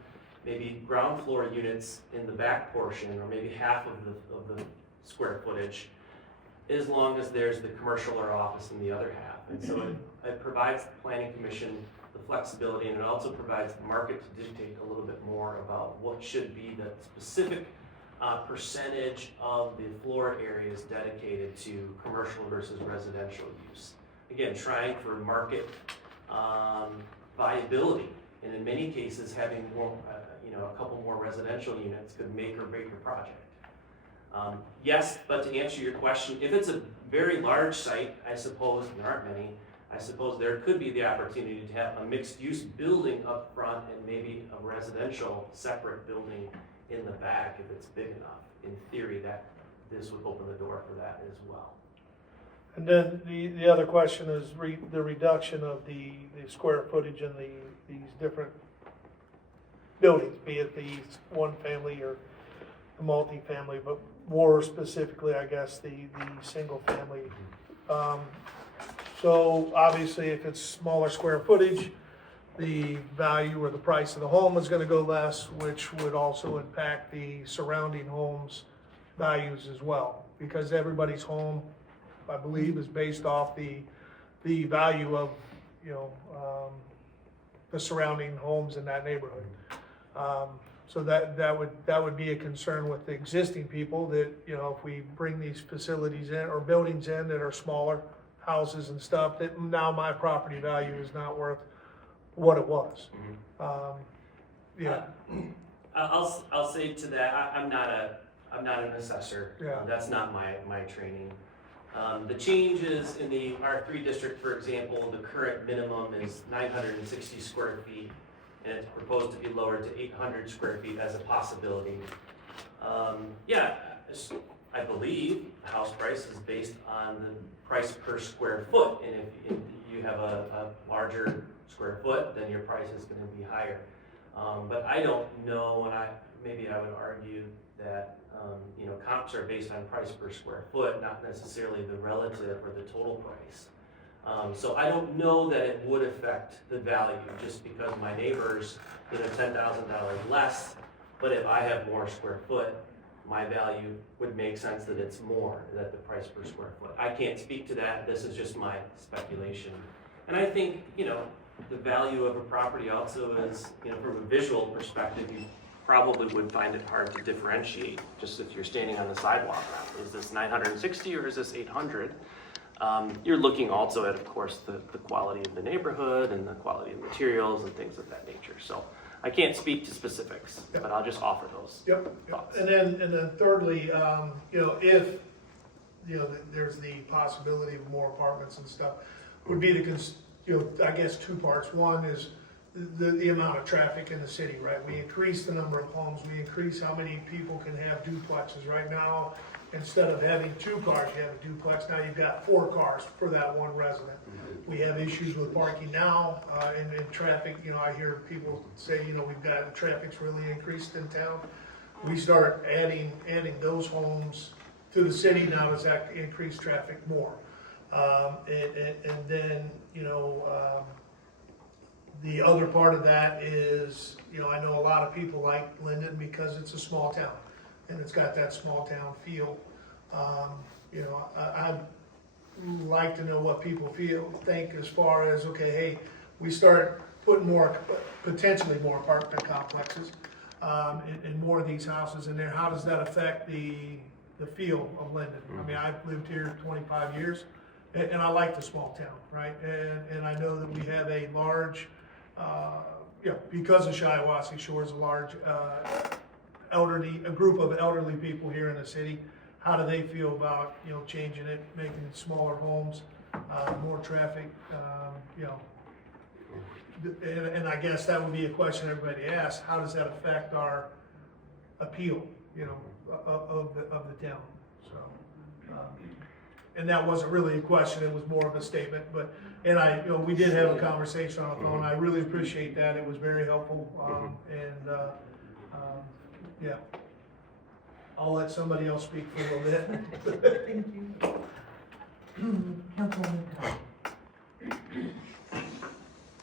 maybe ground floor units in the back portion, or maybe half of the square footage, as long as there's the commercial or office in the other half. And so it provides the planning commission the flexibility, and it also provides the market to dictate a little bit more about what should be the specific percentage of the floor areas dedicated to commercial versus residential use. Again, trying for market viability, and in many cases, having more, a couple more residential units could make or break your project. Yes, but to answer your question, if it's a very large site, I suppose, there aren't many, I suppose there could be the opportunity to have a mixed-use building up front and maybe a residential separate building in the back if it's big enough. In theory, this would open the door for that as well. And then the other question is the reduction of the square footage in these different buildings, be it the one family or the multi-family, but more specifically, I guess, the single family. So obviously, if it's smaller square footage, the value or the price of the home is going to go less, which would also impact the surrounding homes' values as well, because everybody's home, I believe, is based off the value of the surrounding homes in that neighborhood. So that would be a concern with the existing people, that if we bring these facilities in or buildings in that are smaller houses and stuff, that now my property value is not worth what it was. I'll say to that, I'm not an assessor. That's not my training. The changes in the R3 district, for example, the current minimum is 960 square feet, and it's proposed to be lowered to 800 square feet as a possibility. I believe the house price is based on the price per square foot, and if you have a larger square foot, then your price is going to be higher. But I don't know, and maybe I would argue that comps are based on price per square foot, not necessarily the relative or the total price. So I don't know that it would affect the value just because my neighbor's $10,000 less, but if I have more square foot, my value would make sense that it's more, that the price per square foot. I can't speak to that. This is just my speculation. And I think, the value of a property also is, from a visual perspective, you probably would find it hard to differentiate just if you're standing on the sidewalk. Is this 960 or is this 800? You're looking also at, of course, the quality of the neighborhood and the quality of materials and things of that nature. So I can't speak to specifics, but I'll just offer those thoughts. And then thirdly, if there's the possibility of more apartments and stuff, would be I guess 2 parts. One is the amount of traffic in the city, right? We increase the number of homes, we increase how many people can have duplexes. Right now, instead of having 2 cars, you have a duplex. Now you've got 4 cars for that one resident. We have issues with parking now, and traffic. I hear people say, we've got traffic's really increased in town. We start adding those homes to the city. Now does that increase traffic more? And then, The other part of that is, you know, I know a lot of people like Linden because it's a small town and it's got that small town feel. You know, I'd like to know what people think as far as, okay, hey, we start putting potentially more apartment complexes, and more of these houses in there. How does that affect the feel of Linden? I mean, I've lived here 25 years and I like the small town, right? And I know that we have a large, because of Shiawassee Shores, a large a group of elderly people here in the city. How do they feel about, you know, changing it, making it smaller homes, more traffic, you know? And I guess that would be a question everybody asks, how does that affect our appeal, you know, of the town? So, and that wasn't really a question, it was more of a statement, and we did have a conversation on the phone. I really appreciate that, it was very helpful, yeah. I'll let somebody else speak for a little bit. Thank you. Councilwoman Todd.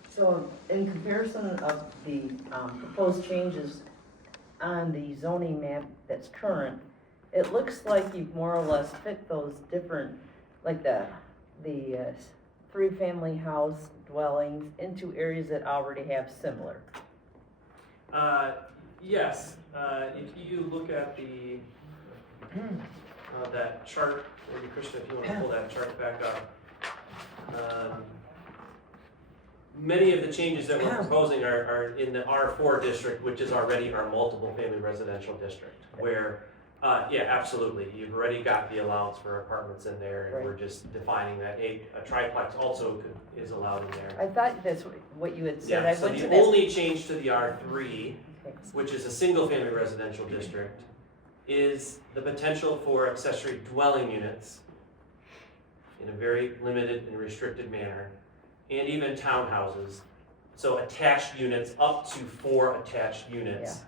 So in comparison of the proposed changes on the zoning map that's current, it looks like you've more or less fit those different, like the three-family house dwellings into areas that already have similar. Yes, if you look at the, that chart, maybe Krishna, if you want to pull that chart back up. Many of the changes that we're proposing are in the R4 district, which is already our multiple family residential district, where, yeah, absolutely, you've already got the allowance for apartments in there, and we're just defining that a triplex also is allowed in there. I thought that's what you had said. Yeah, so the only change to the R3, which is a single-family residential district, is the potential for accessory dwelling units in a very limited and restricted manner, and even townhouses. So attached units, up to 4 attached units,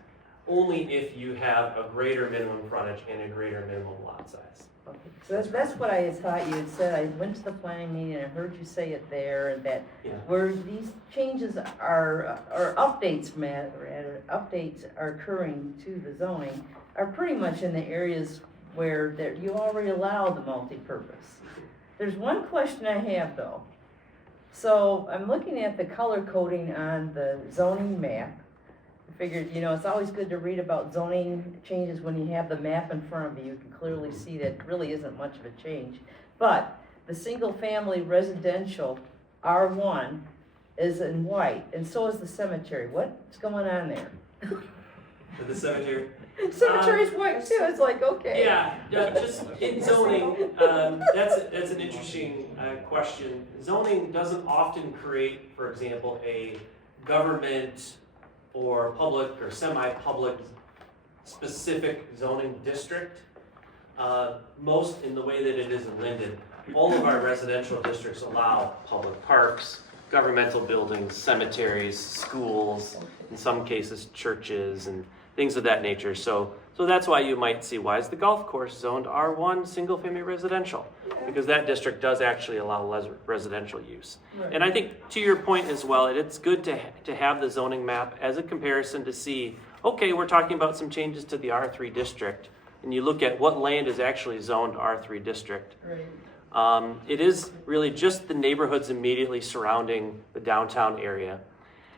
only if you have a greater minimum frontage and a greater minimum lot size. Okay. So that's what I had thought you had said. I went to the planning meeting and I heard you say it there, and that where these changes are, or updates, updates are occurring to the zoning, are pretty much in the areas where you already allow the multi-purpose. There's one question I have though. So I'm looking at the color coding on the zoning map. I figured, you know, it's always good to read about zoning changes when you have the map in front of you. You can clearly see that really isn't much of a change. But the single-family residential R1 is in white, and so is the cemetery. What's going on there? The cemetery? Cemetery's white too. It's like, okay. Yeah, just in zoning, that's an interesting question. Zoning doesn't often create, for example, a government or public or semi-public specific zoning district. Most in the way that it is in Linden, all of our residential districts allow public parks, governmental buildings, cemeteries, schools, in some cases churches and things of that nature. So that's why you might see, why is the golf course zoned R1 single family residential? Because that district does actually allow residential use. Right. And I think to your point as well, it's good to have the zoning map as a comparison to see, okay, we're talking about some changes to the R3 district, and you look at what land is actually zoned R3 district. Right. It is really just the neighborhoods immediately surrounding the downtown area.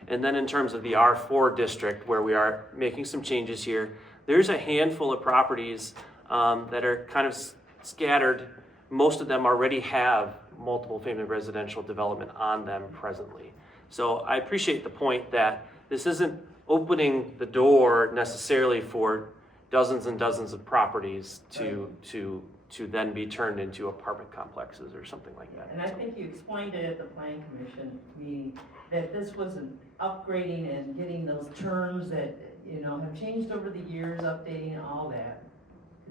And then in terms of the R4 district, where we are making some changes here, there's a handful of properties that are kind of scattered. Most of them already have multiple family residential development on them presently. So I appreciate the point that this isn't opening the door necessarily for dozens and dozens of properties to then be turned into apartment complexes or something like that. And I think you explained it at the planning commission meeting, that this wasn't upgrading and getting those terms that, you know, have changed over the years, updating all that.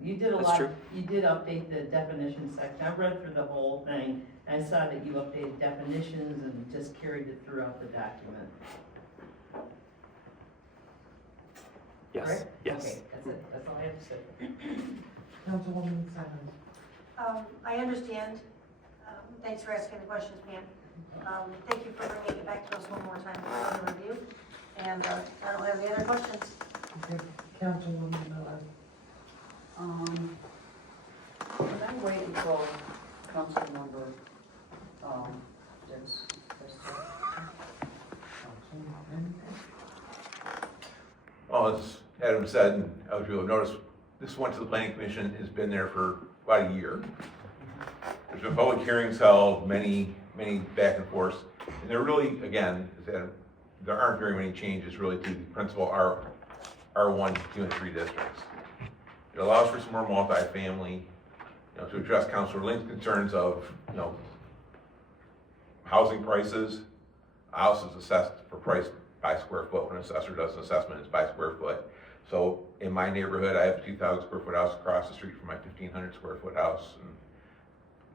You did a That's lot, true. you did update the definition section. I read through the whole thing. I saw that you updated definitions and just carried it throughout the document. Yes, Right? yes. Okay, that's it. That's all I have to say. Councilwoman Simons. I understand. Thanks for asking the questions, Pam. Thank you for bringing it back to us one more time. I really And I don't have any other questions. Okay, Councilwoman Miller. Can I wait until council member, Dix? Well, as Adam said, and I was really noticed, this went to the planning commission, has been there for about a year. There's been public hearings held, many back and forth, and there really, again, as Adam, there aren't very many changes really to the principal R1, 2, and 3 districts. It allows for some more multifamily, to address Councilor Link's concerns of, housing prices. A house is assessed for price by square foot. When an assessor does an assessment, it's by square foot. So in my neighborhood, I have a 2,000 square foot house across the street from my 1,500 square foot house,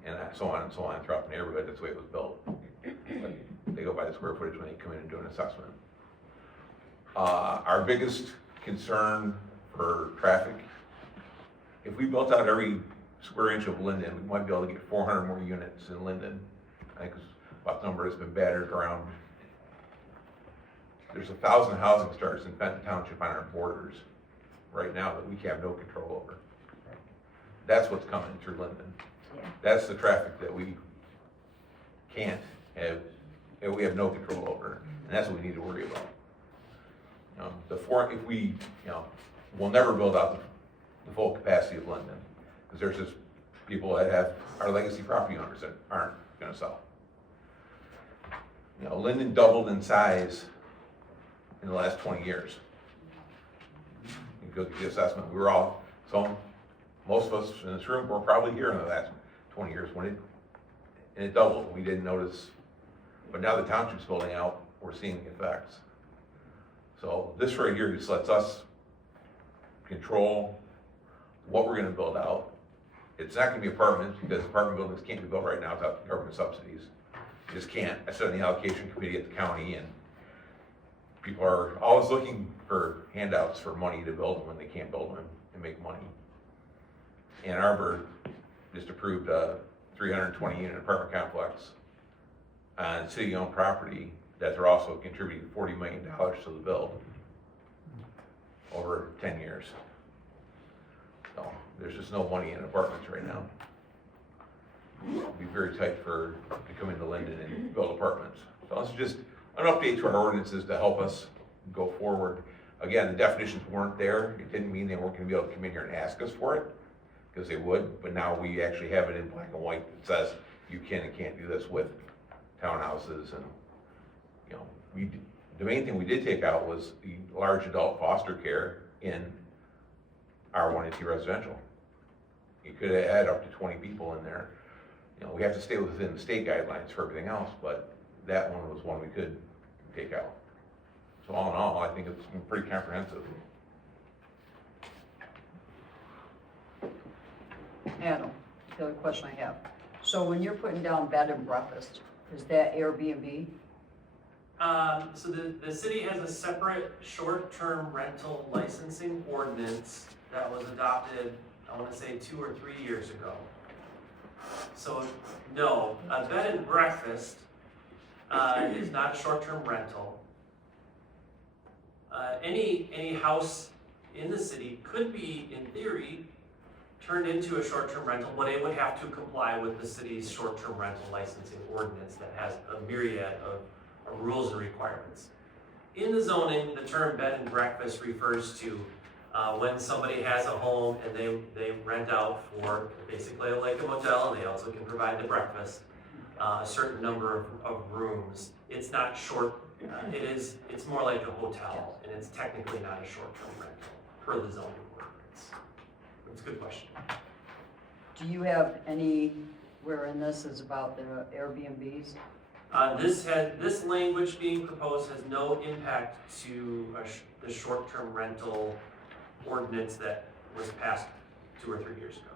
and so on and so on throughout the neighborhood. That's the way it was built. But they go by the square footage when they come in and do an assessment. Our biggest concern for traffic, if we built out every square inch of Linden, we might be able to get 400 more units in Linden. I think it's about the number that's been battered around. There's 1,000 housing starts in Benton Township on our borders right now that we have no control over. That's what's coming through Linden. Yeah. That's the traffic that we can't have, that we have no control over, and that's what we need to worry about. If we, we'll never build out the full capacity of Linden, because there's just people that have our legacy property owners that aren't gonna sell. Linden doubled in size in the last 20 years. You go to the assessment, most of us in this room were probably here in the last 20 years when it doubled. We didn't notice, but now the township's building out, we're seeing the effects. So this right here just lets us control what we're gonna build out. It's not gonna be apartments, because apartment buildings can't be built right now without government subsidies. You just can't. I sit on the allocation committee at the county, and people are always looking for handouts for money to build them when they can't build them and make money. Ann Arbor just approved a 320 unit apartment complex on city-owned property that they're also contributing $40 million to the build over 10 years. So there's just no money in apartments right now. It'd be very tight to come into Linden and build apartments. So this is just an update to our ordinances to help us go forward. Again, the definitions weren't there. It didn't mean they weren't gonna be able to come in here and ask us for it, because they would, but now we actually have it in black and white that says you can and can't do this with townhouses. And the main thing we did take out was the large adult foster care in R1 and 2 residential. You could add up to 20 people in there. We have to stay within the state guidelines for everything else, but that one was one we could take out. So all in all, I think it's pretty comprehensive. Adam, the other question I have. So when you're putting down bed and breakfast, is that Airbnb? So the city has a separate short-term rental licensing ordinance that was adopted, I want to say 2 or 3 years ago. So no, a bed and breakfast is not a short-term rental. Any house in the city could be, in theory, turned into a short-term rental, but it would have to comply with the city's short-term rental licensing ordinance that has a myriad of rules and requirements. In the zoning, the term bed and breakfast refers to when somebody has a home and they rent out for basically like a motel, and they also can provide the breakfast, a certain number of rooms. It's not short, it's more like a hotel, and it's technically not a short-term rental per the zoning ordinance. That's a good question. Do you have anywhere in this is about the Airbnbs? This language being proposed has no impact to the short-term rental ordinance that was passed 2 or 3 years ago.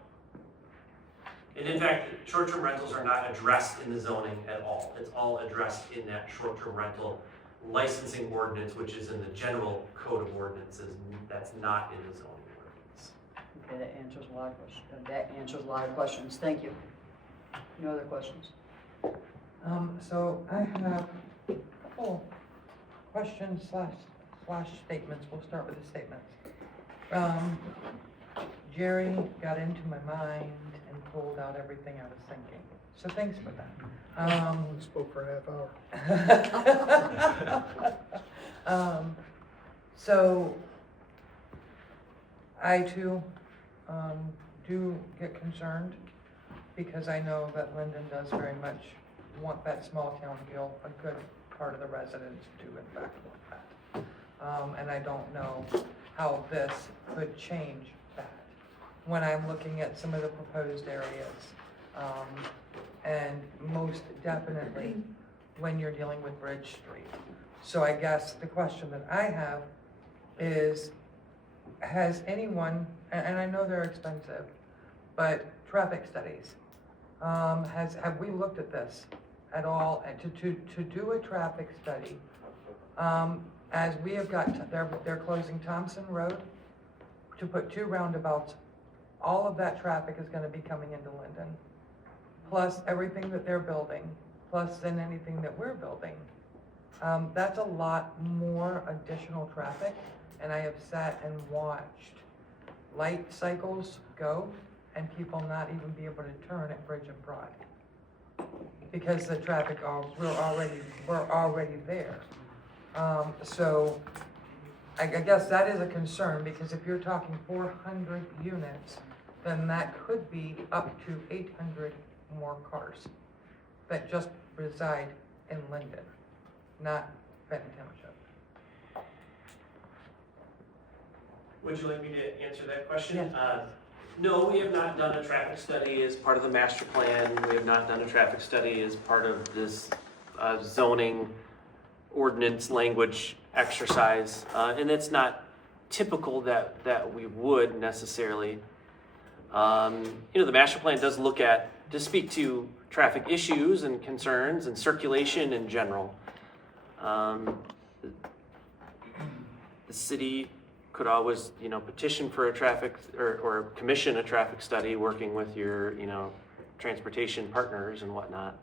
And in fact, short-term rentals are not addressed in the zoning at all. It's all addressed in that short-term rental licensing ordinance, which is in the general code of ordinances. That's not in the zoning ordinance. Okay, that answers a lot of questions. That answers a lot of questions. Thank you. No other questions? So I have a couple questions / flash statements, we'll start with the statements. Jerry got into my mind and pulled out everything I was thinking, so thanks for that. We spoke for a half hour. So I too do get concerned because I know that Linden does very much want that small town feel. A good part of the residents do in fact want that. And I don't know how this could change that when I'm looking at some of the proposed areas. And most definitely when you're dealing with Bridge Street. So I guess the question that I have is, has anyone, and I know they're expensive, but traffic studies, have we looked at this at all? And to do a traffic study, as we have got, they're closing Thompson Road to put 2 roundabouts. All of that traffic is gonna be coming into Linden, plus everything that they're building, plus then anything that we're building. That's a lot more additional traffic, and I have sat and watched light cycles go and people not even be able to turn at Bridge and Broad because the traffic, we're already there. So I guess that is a concern, because if you're talking 400 units, then that could be up to 800 more cars that just reside in Linden, not Benton Township. Would you like me to answer that question? Yes. No, we have not done a traffic study as part of the master plan. We have not done a traffic study as part of this zoning ordinance language exercise. And it's not typical that we would necessarily. The master plan does look at, to speak to traffic issues and concerns and circulation in general. The city could always, petition for a traffic or commission a traffic study working with your, transportation partners and whatnot.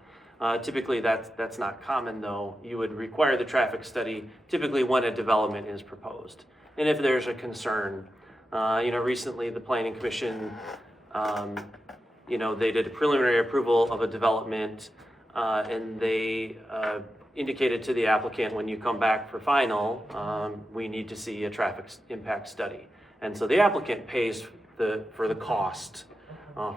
Typically that's not common though. You would require the traffic study typically when a development is proposed. And if there's a concern, recently the planning commission, they did a preliminary approval of a development and they indicated to the applicant, when you come back for final, we need to see a traffic impact study. And so the applicant pays for the cost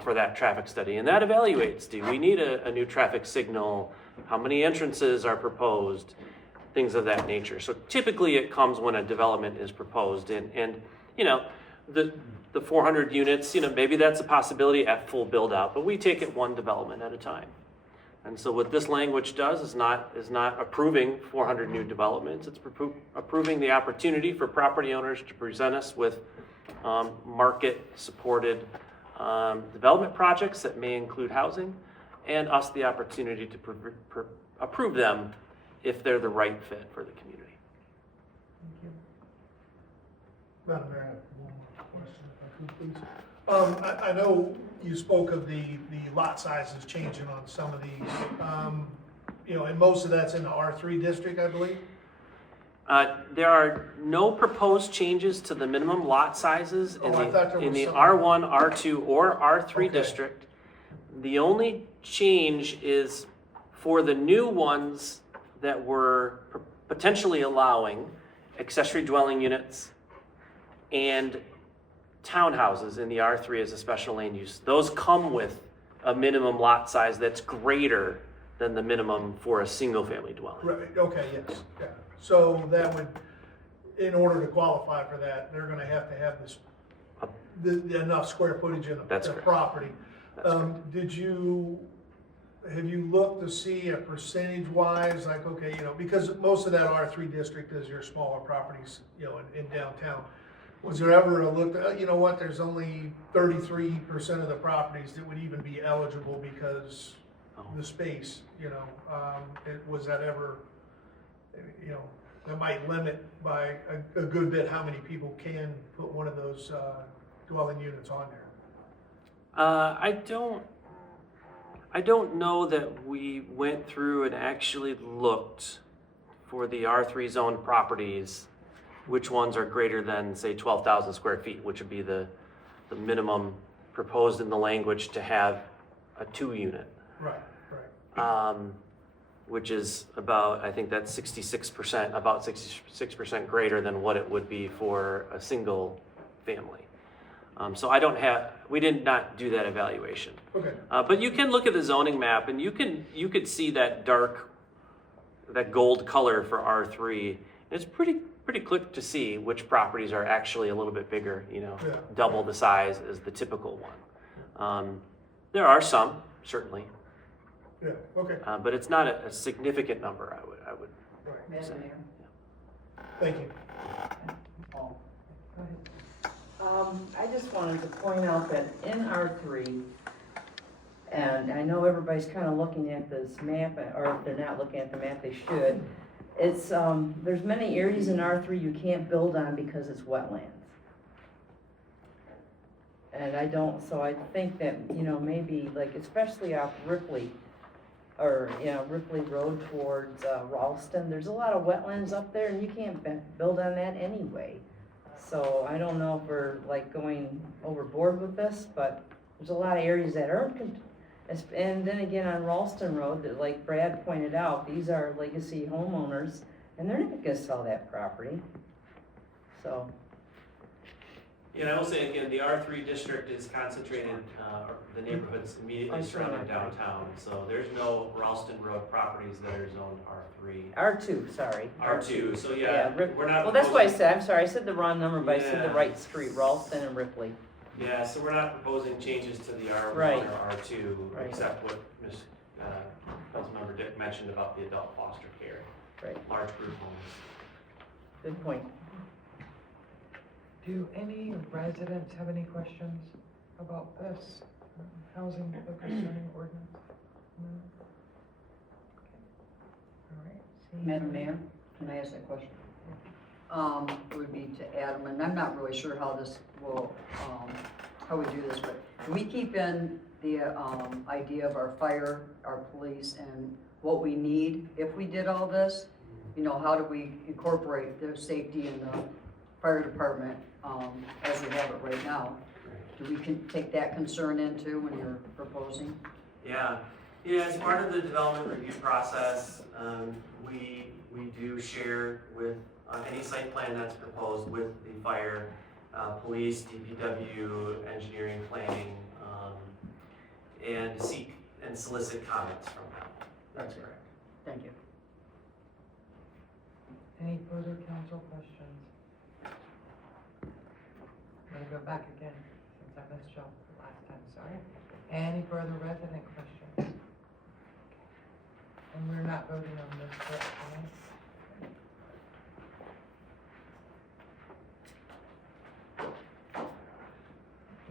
for that traffic study. And that evaluates, do we need a new traffic signal? How many entrances are proposed? Things of that nature. So typically it comes when a development is proposed. And the 400 units, maybe that's a possibility at full build out, but we take it one development at a time. And so what this language does is not approving 400 new developments. It's approving the opportunity for property owners to present us with market-supported development projects that may include housing, and us the opportunity to approve them if they're the right fit for the community. Thank you. Madam Mayor, I have one more question, if I could, please. I know you spoke of the lot sizes changing on some of these, and most of that's in the R3 district, I believe? There are no proposed changes to the minimum lot sizes in the R1, R2, or R3 district. The only change is for the new ones that we're potentially allowing accessory dwelling units and townhouses in the R3 as a special land use. Those come with a minimum lot size that's greater than the minimum for a single family dwelling. Right, okay, yes, yeah. So that would, in order to qualify for that, they're gonna have to have this, enough square footage in the property. Have you looked to see a percentage wise, like, okay, because most of that R3 district is your smaller properties, in downtown. Was there ever a look, there's only 33% of the properties that would even be eligible because the space, was that ever, that might limit by a good bit how many people can put one of those dwelling units on there? I don't know that we went through and actually looked for the R3 zone properties which ones are greater than, say, 12,000 square feet, which would be the minimum proposed in the language to have a 2-unit. Right, right. Which is about, I think that's 66%, about 66% greater than what it would be for a single family. So we did not do that evaluation. Okay. But you can look at the zoning map and you could see that that gold color for R3. It's pretty quick to see which properties are actually a little bit bigger, Yeah. double the size as the typical one. There are some, certainly. Yeah, okay. But it's not a significant number, I would Right. Madam Mayor? Thank you. Oh. Go ahead. I just wanted to point out that in R3, and I know everybody's kind of looking at this map, or if they're not looking at the map, they should. It's, there's many areas in R3 you can't build on because it's wetlands. And so I think that, maybe, like, especially off Ripley, or, Ripley Road towards Ralston, there's a lot of wetlands up there, and you can't build on that anyway. So I don't know if we're, like, going overboard with this, but there's a lot of areas that aren't, and then again, on Ralston Road, that, like Brad pointed out, these are legacy homeowners, and they're not gonna sell that property. So. Yeah, I will say again, the R3 district is concentrated, the neighborhoods immediately surrounding downtown. So there's no Ralston Road properties that are zoned R3. R2, sorry. R2, so yeah, we're not. Well, that's why I proposing- said, I'm sorry, I said the wrong number, but I said the Yeah. right street, Ralston and Ripley. Yeah, so we're not proposing changes to the R1 Right. or R2, Right. except what Councilmember Dick mentioned about the adult foster care. Right. Large group homes. Good point. Do any residents have any questions about this housing focused zoning ordinance? No? Okay. All right. Seeing Madam none. Mayor, can I ask a question? It would be to Adam, and I'm not really sure how this will, how we do this, but do we keep in the, idea of our fire, our police, and what we need if we did all this? How do we incorporate their safety in the fire department, as we have it right now? Do we take that concern into when you're proposing? Yeah, as part of the development review process, we do share with any site plan that's proposed with the fire, police, DPW, engineering, planning, and seek and solicit comments from them. That's correct. Thank you. Any further council questions? I'm gonna go back again, since I missed y'all last time, sorry. Any further resident questions? And we're not voting on this, correct, right?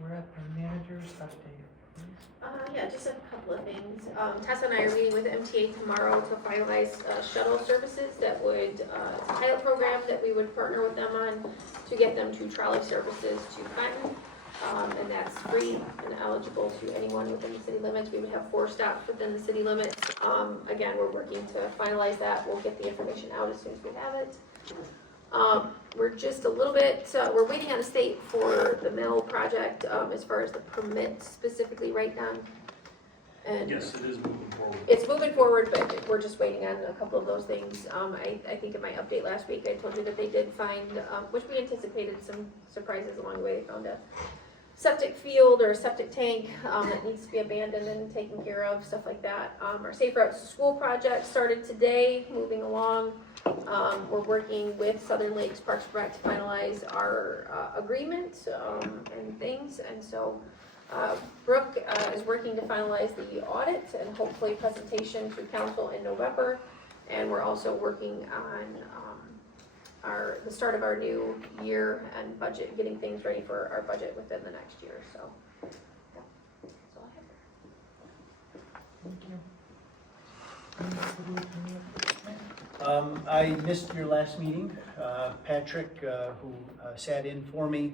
We're at the manager's update, please. Yeah, just a couple of things. Tessa and I are meeting with MTA tomorrow to finalize shuttle services that would, it's a pilot program that we would partner with them on to get them to trolley services to Clinton. And that's free and eligible to anyone within the city limits. We would have 4 stops within the city limits. Again, we're working to finalize that. We'll get the information out as soon as we have it. We're just a little bit, we're waiting on the state for the mill project, as far as the permit specifically right now. And Yes, it is moving forward. it's moving forward, but we're just waiting on a couple of those things. I think in my update last week, I told you that they did find, which we anticipated some surprises along the way. They found a septic field or a septic tank that needs to be abandoned and taken care of, stuff like that. Our Safe Routes to School project started today, moving along. We're working with Southern Lakes Parks and Rec to finalize our agreement and things, and so Brooke is working to finalize the audit and hopefully presentation to council in November, and we're also working on the start of our new year and budget, getting things ready for our budget within the next year, so. Yeah, that's all I have. Thank you. I missed your last meeting. Patrick, who sat in for me,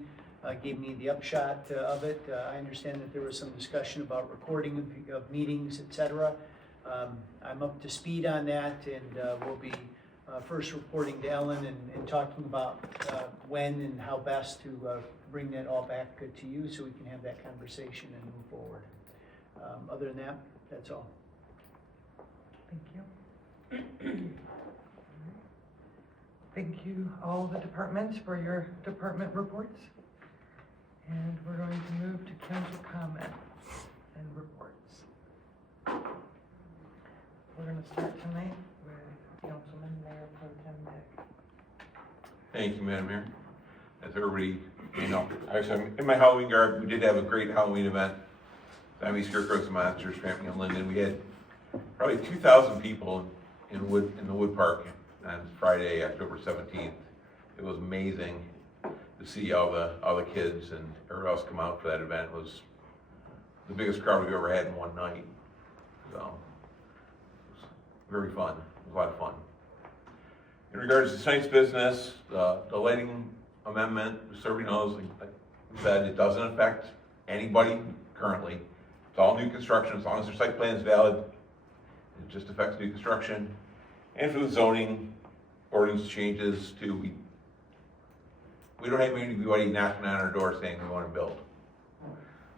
gave me the upshot of it. I understand that there was some discussion about recording of meetings, etc. I'm up to speed on that, and we'll be first reporting to Ellen and talking about when and how best to bring that all back to you so we can have that conversation and move forward. Other than that, that's all. Thank you. Thank you, all the departments, for your department reports. And we're going to move to council comments and reports. We're going to start tonight with Councilman Mayor Pro Tem Dick. Thank you, Madam Mayor. As everybody, actually, in my Halloween garb, we did have a great Halloween event. Zombie Scarecrows and Monsters, tramping on Linden. We had probably 2,000 people in the Wood Park on Friday, October 17th. It was amazing to see all the kids and everyone else come out for that event. It was the biggest crowd we've ever had in one night. So it was very fun. It was a lot of fun. In regards to tonight's business, the lighting amendment, so everybody knows, like I said, it doesn't affect anybody currently. It's all new construction, as long as their site plan is valid. It just affects new construction. And for the zoning ordinance changes too, we don't have anybody knocking on our door saying we want to build.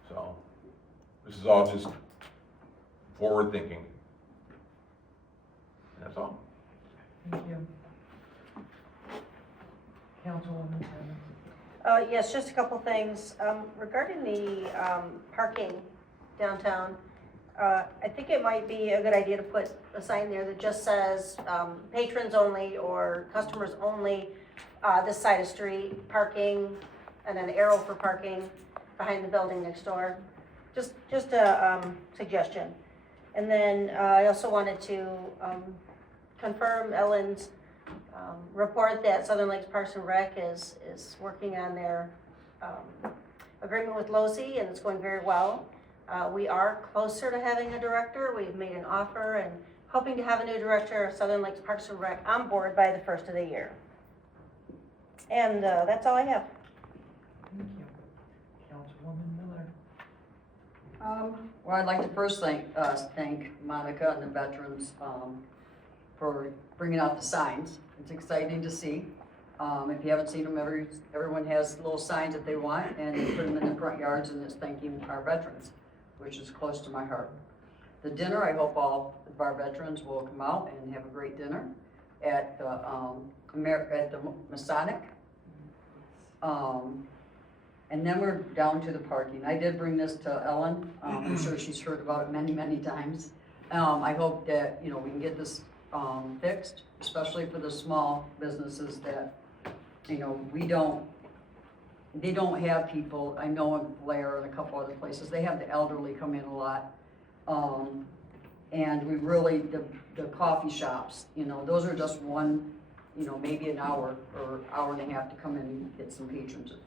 So this is all just forward thinking. And that's all. Thank you. Councilwoman Simmons. Yes, just a couple things. Regarding the parking downtown, I think it might be a good idea to put a sign there that just says patrons only or customers only, this side of street, parking, and an arrow for parking behind the building next door. Just a suggestion. And then I also wanted to confirm Ellen's report that Southern Lakes Parks and Rec is working on their agreement with LOSI, and it's going very well. We are closer to having a director. We've made an offer and hoping to have a new director of Southern Lakes Parks and Rec on board by the first of the year. And that's all I have. Thank you. Councilwoman Miller. Well, I'd like to first thank Monica and the veterans for bringing out the signs. It's exciting to see. If you haven't seen them, everyone has little signs that they want, and they put them in the front yards, and it's thanking our veterans, which is close to my heart. The dinner, I hope all of our veterans will come out and have a great dinner at the Masonic. And then we're down to the parking. I did bring this to Ellen. I'm sure she's heard about it many, many times. I hope that, we can get this fixed, especially for the small businesses that, they don't have people. I know in Blair and a couple other places, they have the elderly come in a lot. And we really, the coffee shops, those are just one, maybe an hour or hour and a half to come in and get some patrons.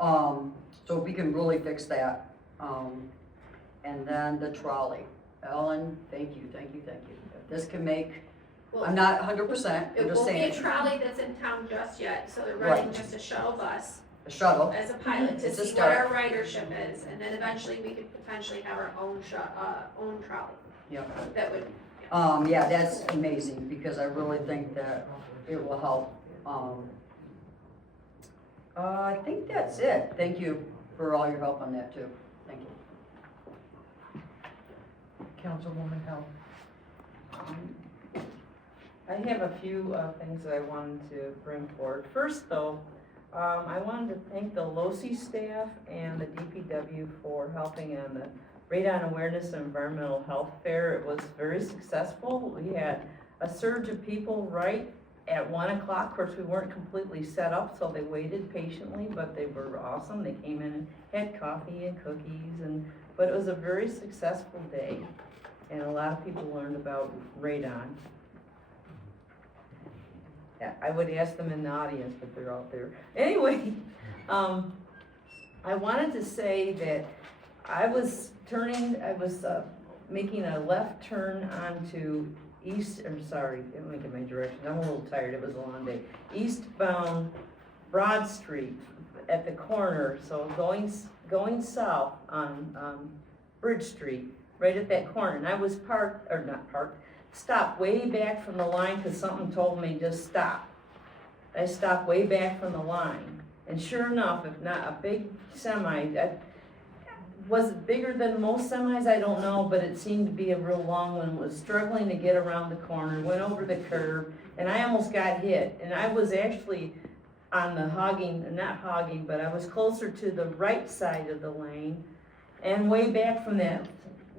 So if we can really fix that. And then the trolley. Ellen, thank you. If this can make, I'm not 100%, I'm just saying. It won't be a trolley that's in town just yet, so they're running just a shuttle bus. A shuttle. As a pilot to It's a see what our start. ridership is, and then eventually we could potentially have our own trolley. Yep. That would. Yeah, that's amazing, because I really think that it will help. I think that's it. Thank you for all your help on that too. Thank you. Councilwoman Hill. I have a few things that I wanted to bring forward. First though, I wanted to thank the LOSI staff and the DPW for helping on the Radon Awareness and Environmental Health Fair. It was very successful. We had a surge of people right at 1 o'clock. Of course, we weren't completely set up, so they waited patiently, but they were awesome. They came in and had coffee and cookies, but it was a very successful day, and a lot of people learned about radon. I would ask them in the audience, but they're out there. Anyway, I wanted to say that I was making a left turn onto let me get my directions. I'm a little tired, it was a long day. Eastbound Broad Street at the corner, so going south on Bridge Street, right at that corner. And I was stopped way back from the line because something told me just stop. I stopped way back from the line. And sure enough, if not a big semi, was it bigger than most semis? I don't know, but it seemed to be a real long one, was struggling to get around the corner, went over the curb, and I almost got hit. And I was actually on the not hogging, but I was closer to the right side of the lane and way back from that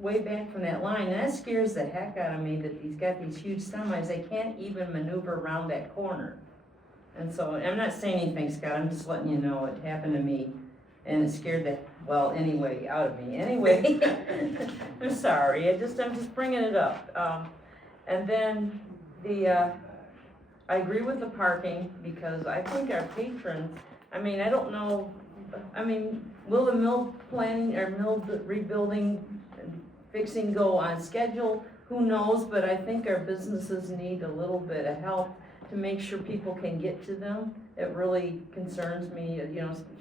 line. And that scares the heck out of me that he's got these huge semis. They can't even maneuver around that corner. And so, I'm not saying anything, Scott, I'm just letting you know it happened to me. And it scared the, out of me. Anyway, I'm sorry, I'm just bringing it up. And then I agree with the parking because I think our patrons, I don't know, will the mill planning or mill rebuilding and fixing go on schedule? Who knows, but I think our businesses need a little bit of help to make sure people can get to them. It really concerns me,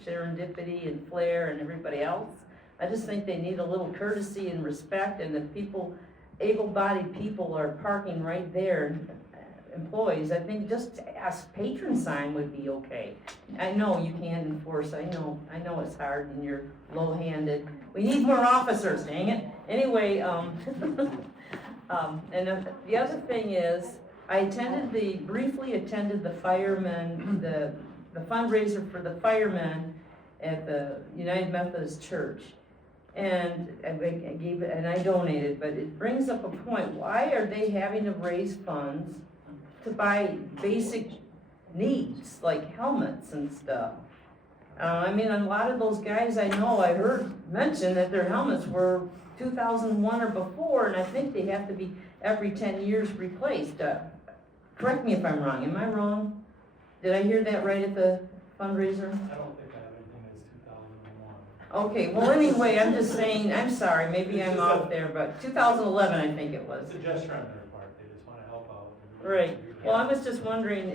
Serendipity and Flair and everybody else. I just think they need a little courtesy and respect, and if people, able-bodied people are parking right there, employees, I think just a patron sign would be okay. I know you can't enforce, I know it's hard and you're low-handed. We need more officers, dang it. Anyway, and the other thing is, I briefly attended the firemen, the fundraiser for the firemen at the United Methodist Church. And I donated, but it brings up a point. Why are they having to raise funds to buy basic needs like helmets and stuff? A lot of those guys I heard mention that their helmets were 2001 or before, and I think they have to be every 10 years replaced. Correct me if I'm wrong. Am I wrong? Did I hear that right at the fundraiser? I don't think I have anything that's 2001. Okay, well anyway, I'm just saying, I'm sorry, maybe I'm out there, but 2011 I think it was. It's a gesture on their part, they just want to help out. Right. Well, I was just wondering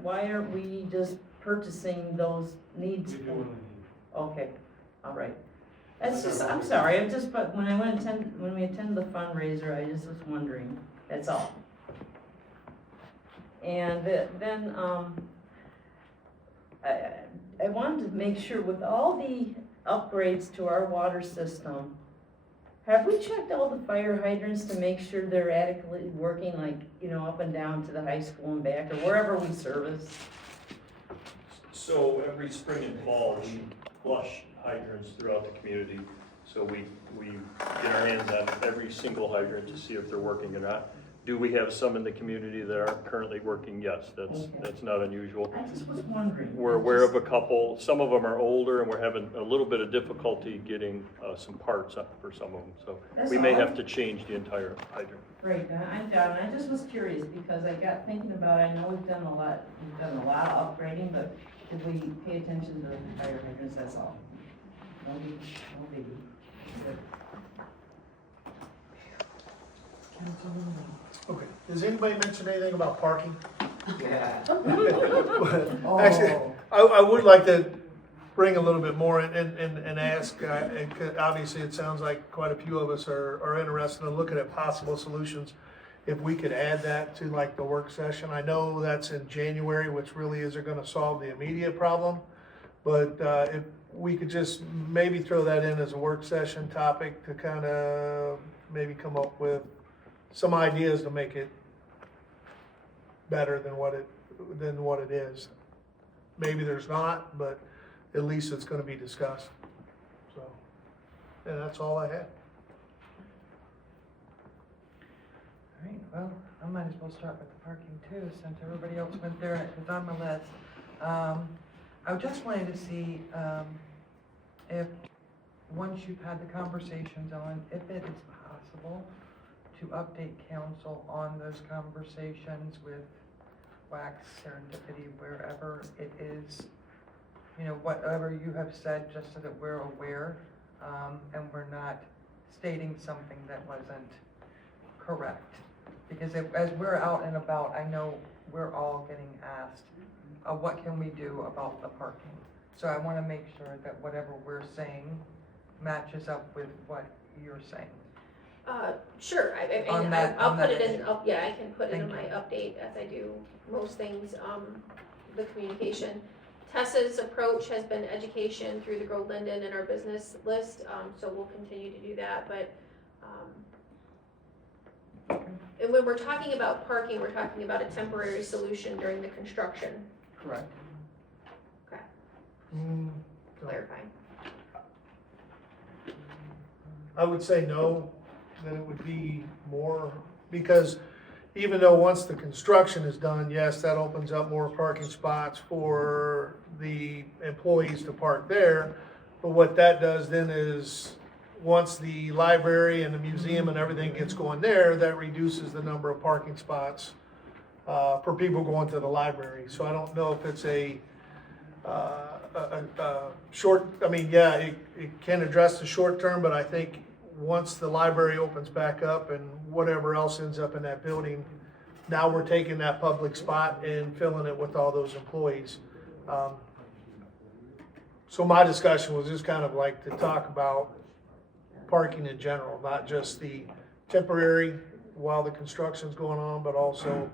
why aren't we just purchasing those needs? We do what we need. Okay, all right. I'm sorry, but when we attended the fundraiser, I just was wondering, that's all. And then, I wanted to make sure with all the upgrades to our water system, have we checked all the fire hydrants to make sure they're adequately working, up and down to the high school and back, or wherever we service? So every spring and fall, we flush hydrants throughout the community. So we get our hands on every single hydrant to see if they're working or not. Do we have some in the community that aren't currently working? Yes, that's not unusual. I just was wondering. We're aware of a couple. Some of them are older, and we're having a little bit of difficulty getting some parts up for some of them. So we may have to change the entire hydrant. Right, I'm down. I just was curious because I got thinking about, I know we've done a lot of upgrading, but did we pay attention to the fire hydrants? That's all. No biggie. Good. Okay, does anybody mention anything about parking? Yeah. Actually, I would like to bring a little bit more and ask, obviously it sounds like quite a few of us are interested in looking at possible solutions. If we could add that to like the work session, I know that's in January, which really isn't gonna solve the immediate problem. But if we could just maybe throw that in as a work session topic to kind of maybe come up with some ideas to make it better than what it is. Maybe there's not, but at least it's gonna be discussed. So, and that's all I have. All right, well, I might as well start with the parking too, since everybody else went there and it's on my list. I just wanted to see if, once you've had the conversations, Ellen, if it is possible to update council on those conversations with Wax, Serendipity, wherever it is, whatever you have said, just so that we're aware, and we're not stating something that wasn't correct. Because as we're out and about, I know we're all getting asked, what can we do about the parking? So I want to make sure that whatever we're saying matches up with what you're saying. Sure, On that- I'll on put that it in, issue. yeah, I can put it in Thank my update as I do most things, the communication. Tessa's approach has been education through the Grow Linden and our business list, so we'll continue to do that, but, and when we're talking about parking, we're talking about a temporary solution during the construction, Correct. Okay. So clarifying. I would say no, that it would be more, because even though once the construction is done, yes, that opens up more parking spots for the employees to park there. But what that does then is, once the library and the museum and everything gets going there, that reduces the number of parking spots for people going to the library. So I don't know if it's a short, I mean, yeah, it can address the short term, but I think once the library opens back up and whatever else ends up in that building, now we're taking that public spot and filling it with all those employees. So my discussion was just kind of like to talk about parking in general, not just the temporary while the construction's going on, but also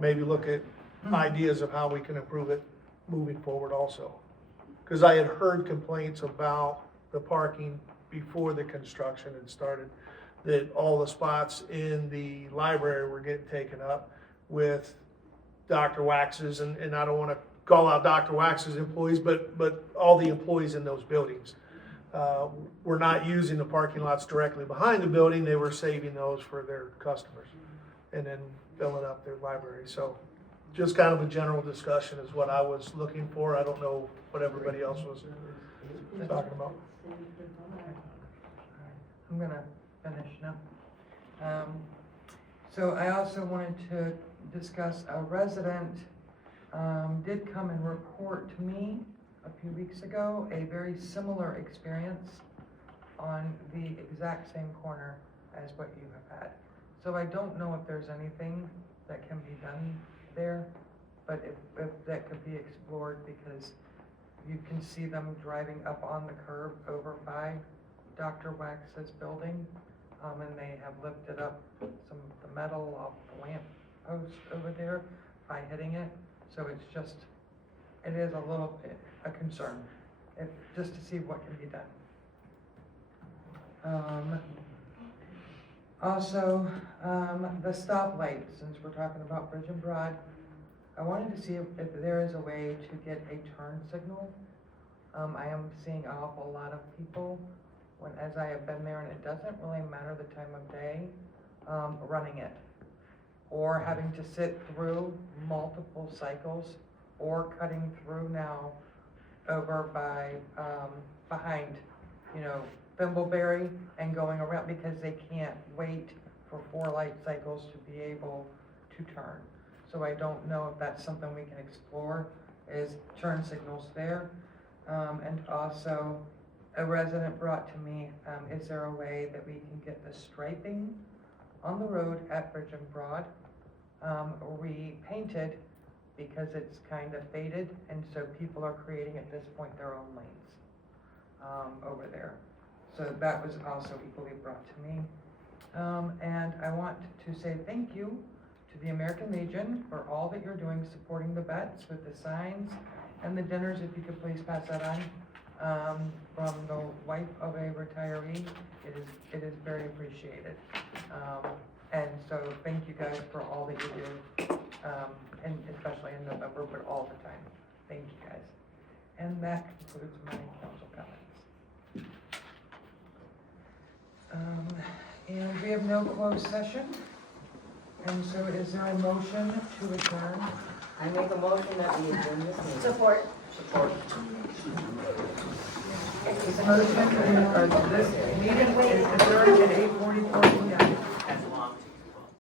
maybe look at ideas of how we can improve it moving forward also. Because I had heard complaints about the parking before the construction had started, that all the spots in the library were getting taken up with Dr. Wax's, and I don't want to call out Dr. Wax's employees, but all the employees in those buildings were not using the parking lots directly behind the building. They were saving those for their customers and then filling up their library. So just kind of a general discussion is what I was looking for. I don't know what everybody else was talking about. I'm gonna finish now. So I also wanted to discuss a resident did come and report to me a few weeks ago a very similar experience on the exact same corner as what you have had. So I don't know if there's anything that can be done there, but if that could be explored, because you can see them driving up on the curb over by Dr. Wax's building, and they have lifted up some of the metal off the lamp post over there by hitting it. So it's just, it is a little bit a concern, just to see what can be done. Also, the stoplight, since we're talking about Bridge and Broad, I wanted to see if there is a way to get a turn signal. I am seeing an awful lot of people, as I have been there, and it doesn't really matter the time of day, running it, or having to sit through multiple cycles, or cutting through now over by, behind, Thimbleberry, and going around, because they can't wait for 4 light cycles to be able to turn. So I don't know if that's something we can explore, is turn signals there. And also, a resident brought to me, is there a way that we can get the striping on the road at Bridge and Broad repainted, because it's kind of faded, and so people are creating at this point their own lanes over there. So that was also equally brought to me. And I want to say thank you to the American Legion for all that you're doing supporting the vets with the signs and the dinners, if you could please pass that on. From the wife of a retiree, it is very appreciated. And so thank you guys for all that you do, and especially in November, but all the time. Thank you guys. And that concludes my council comments. And we have no closed session. And so is there a motion to adjourn? I make a motion that we adjourn this meeting. Support. Motion, this meeting is adjourned at 8:44 p.m.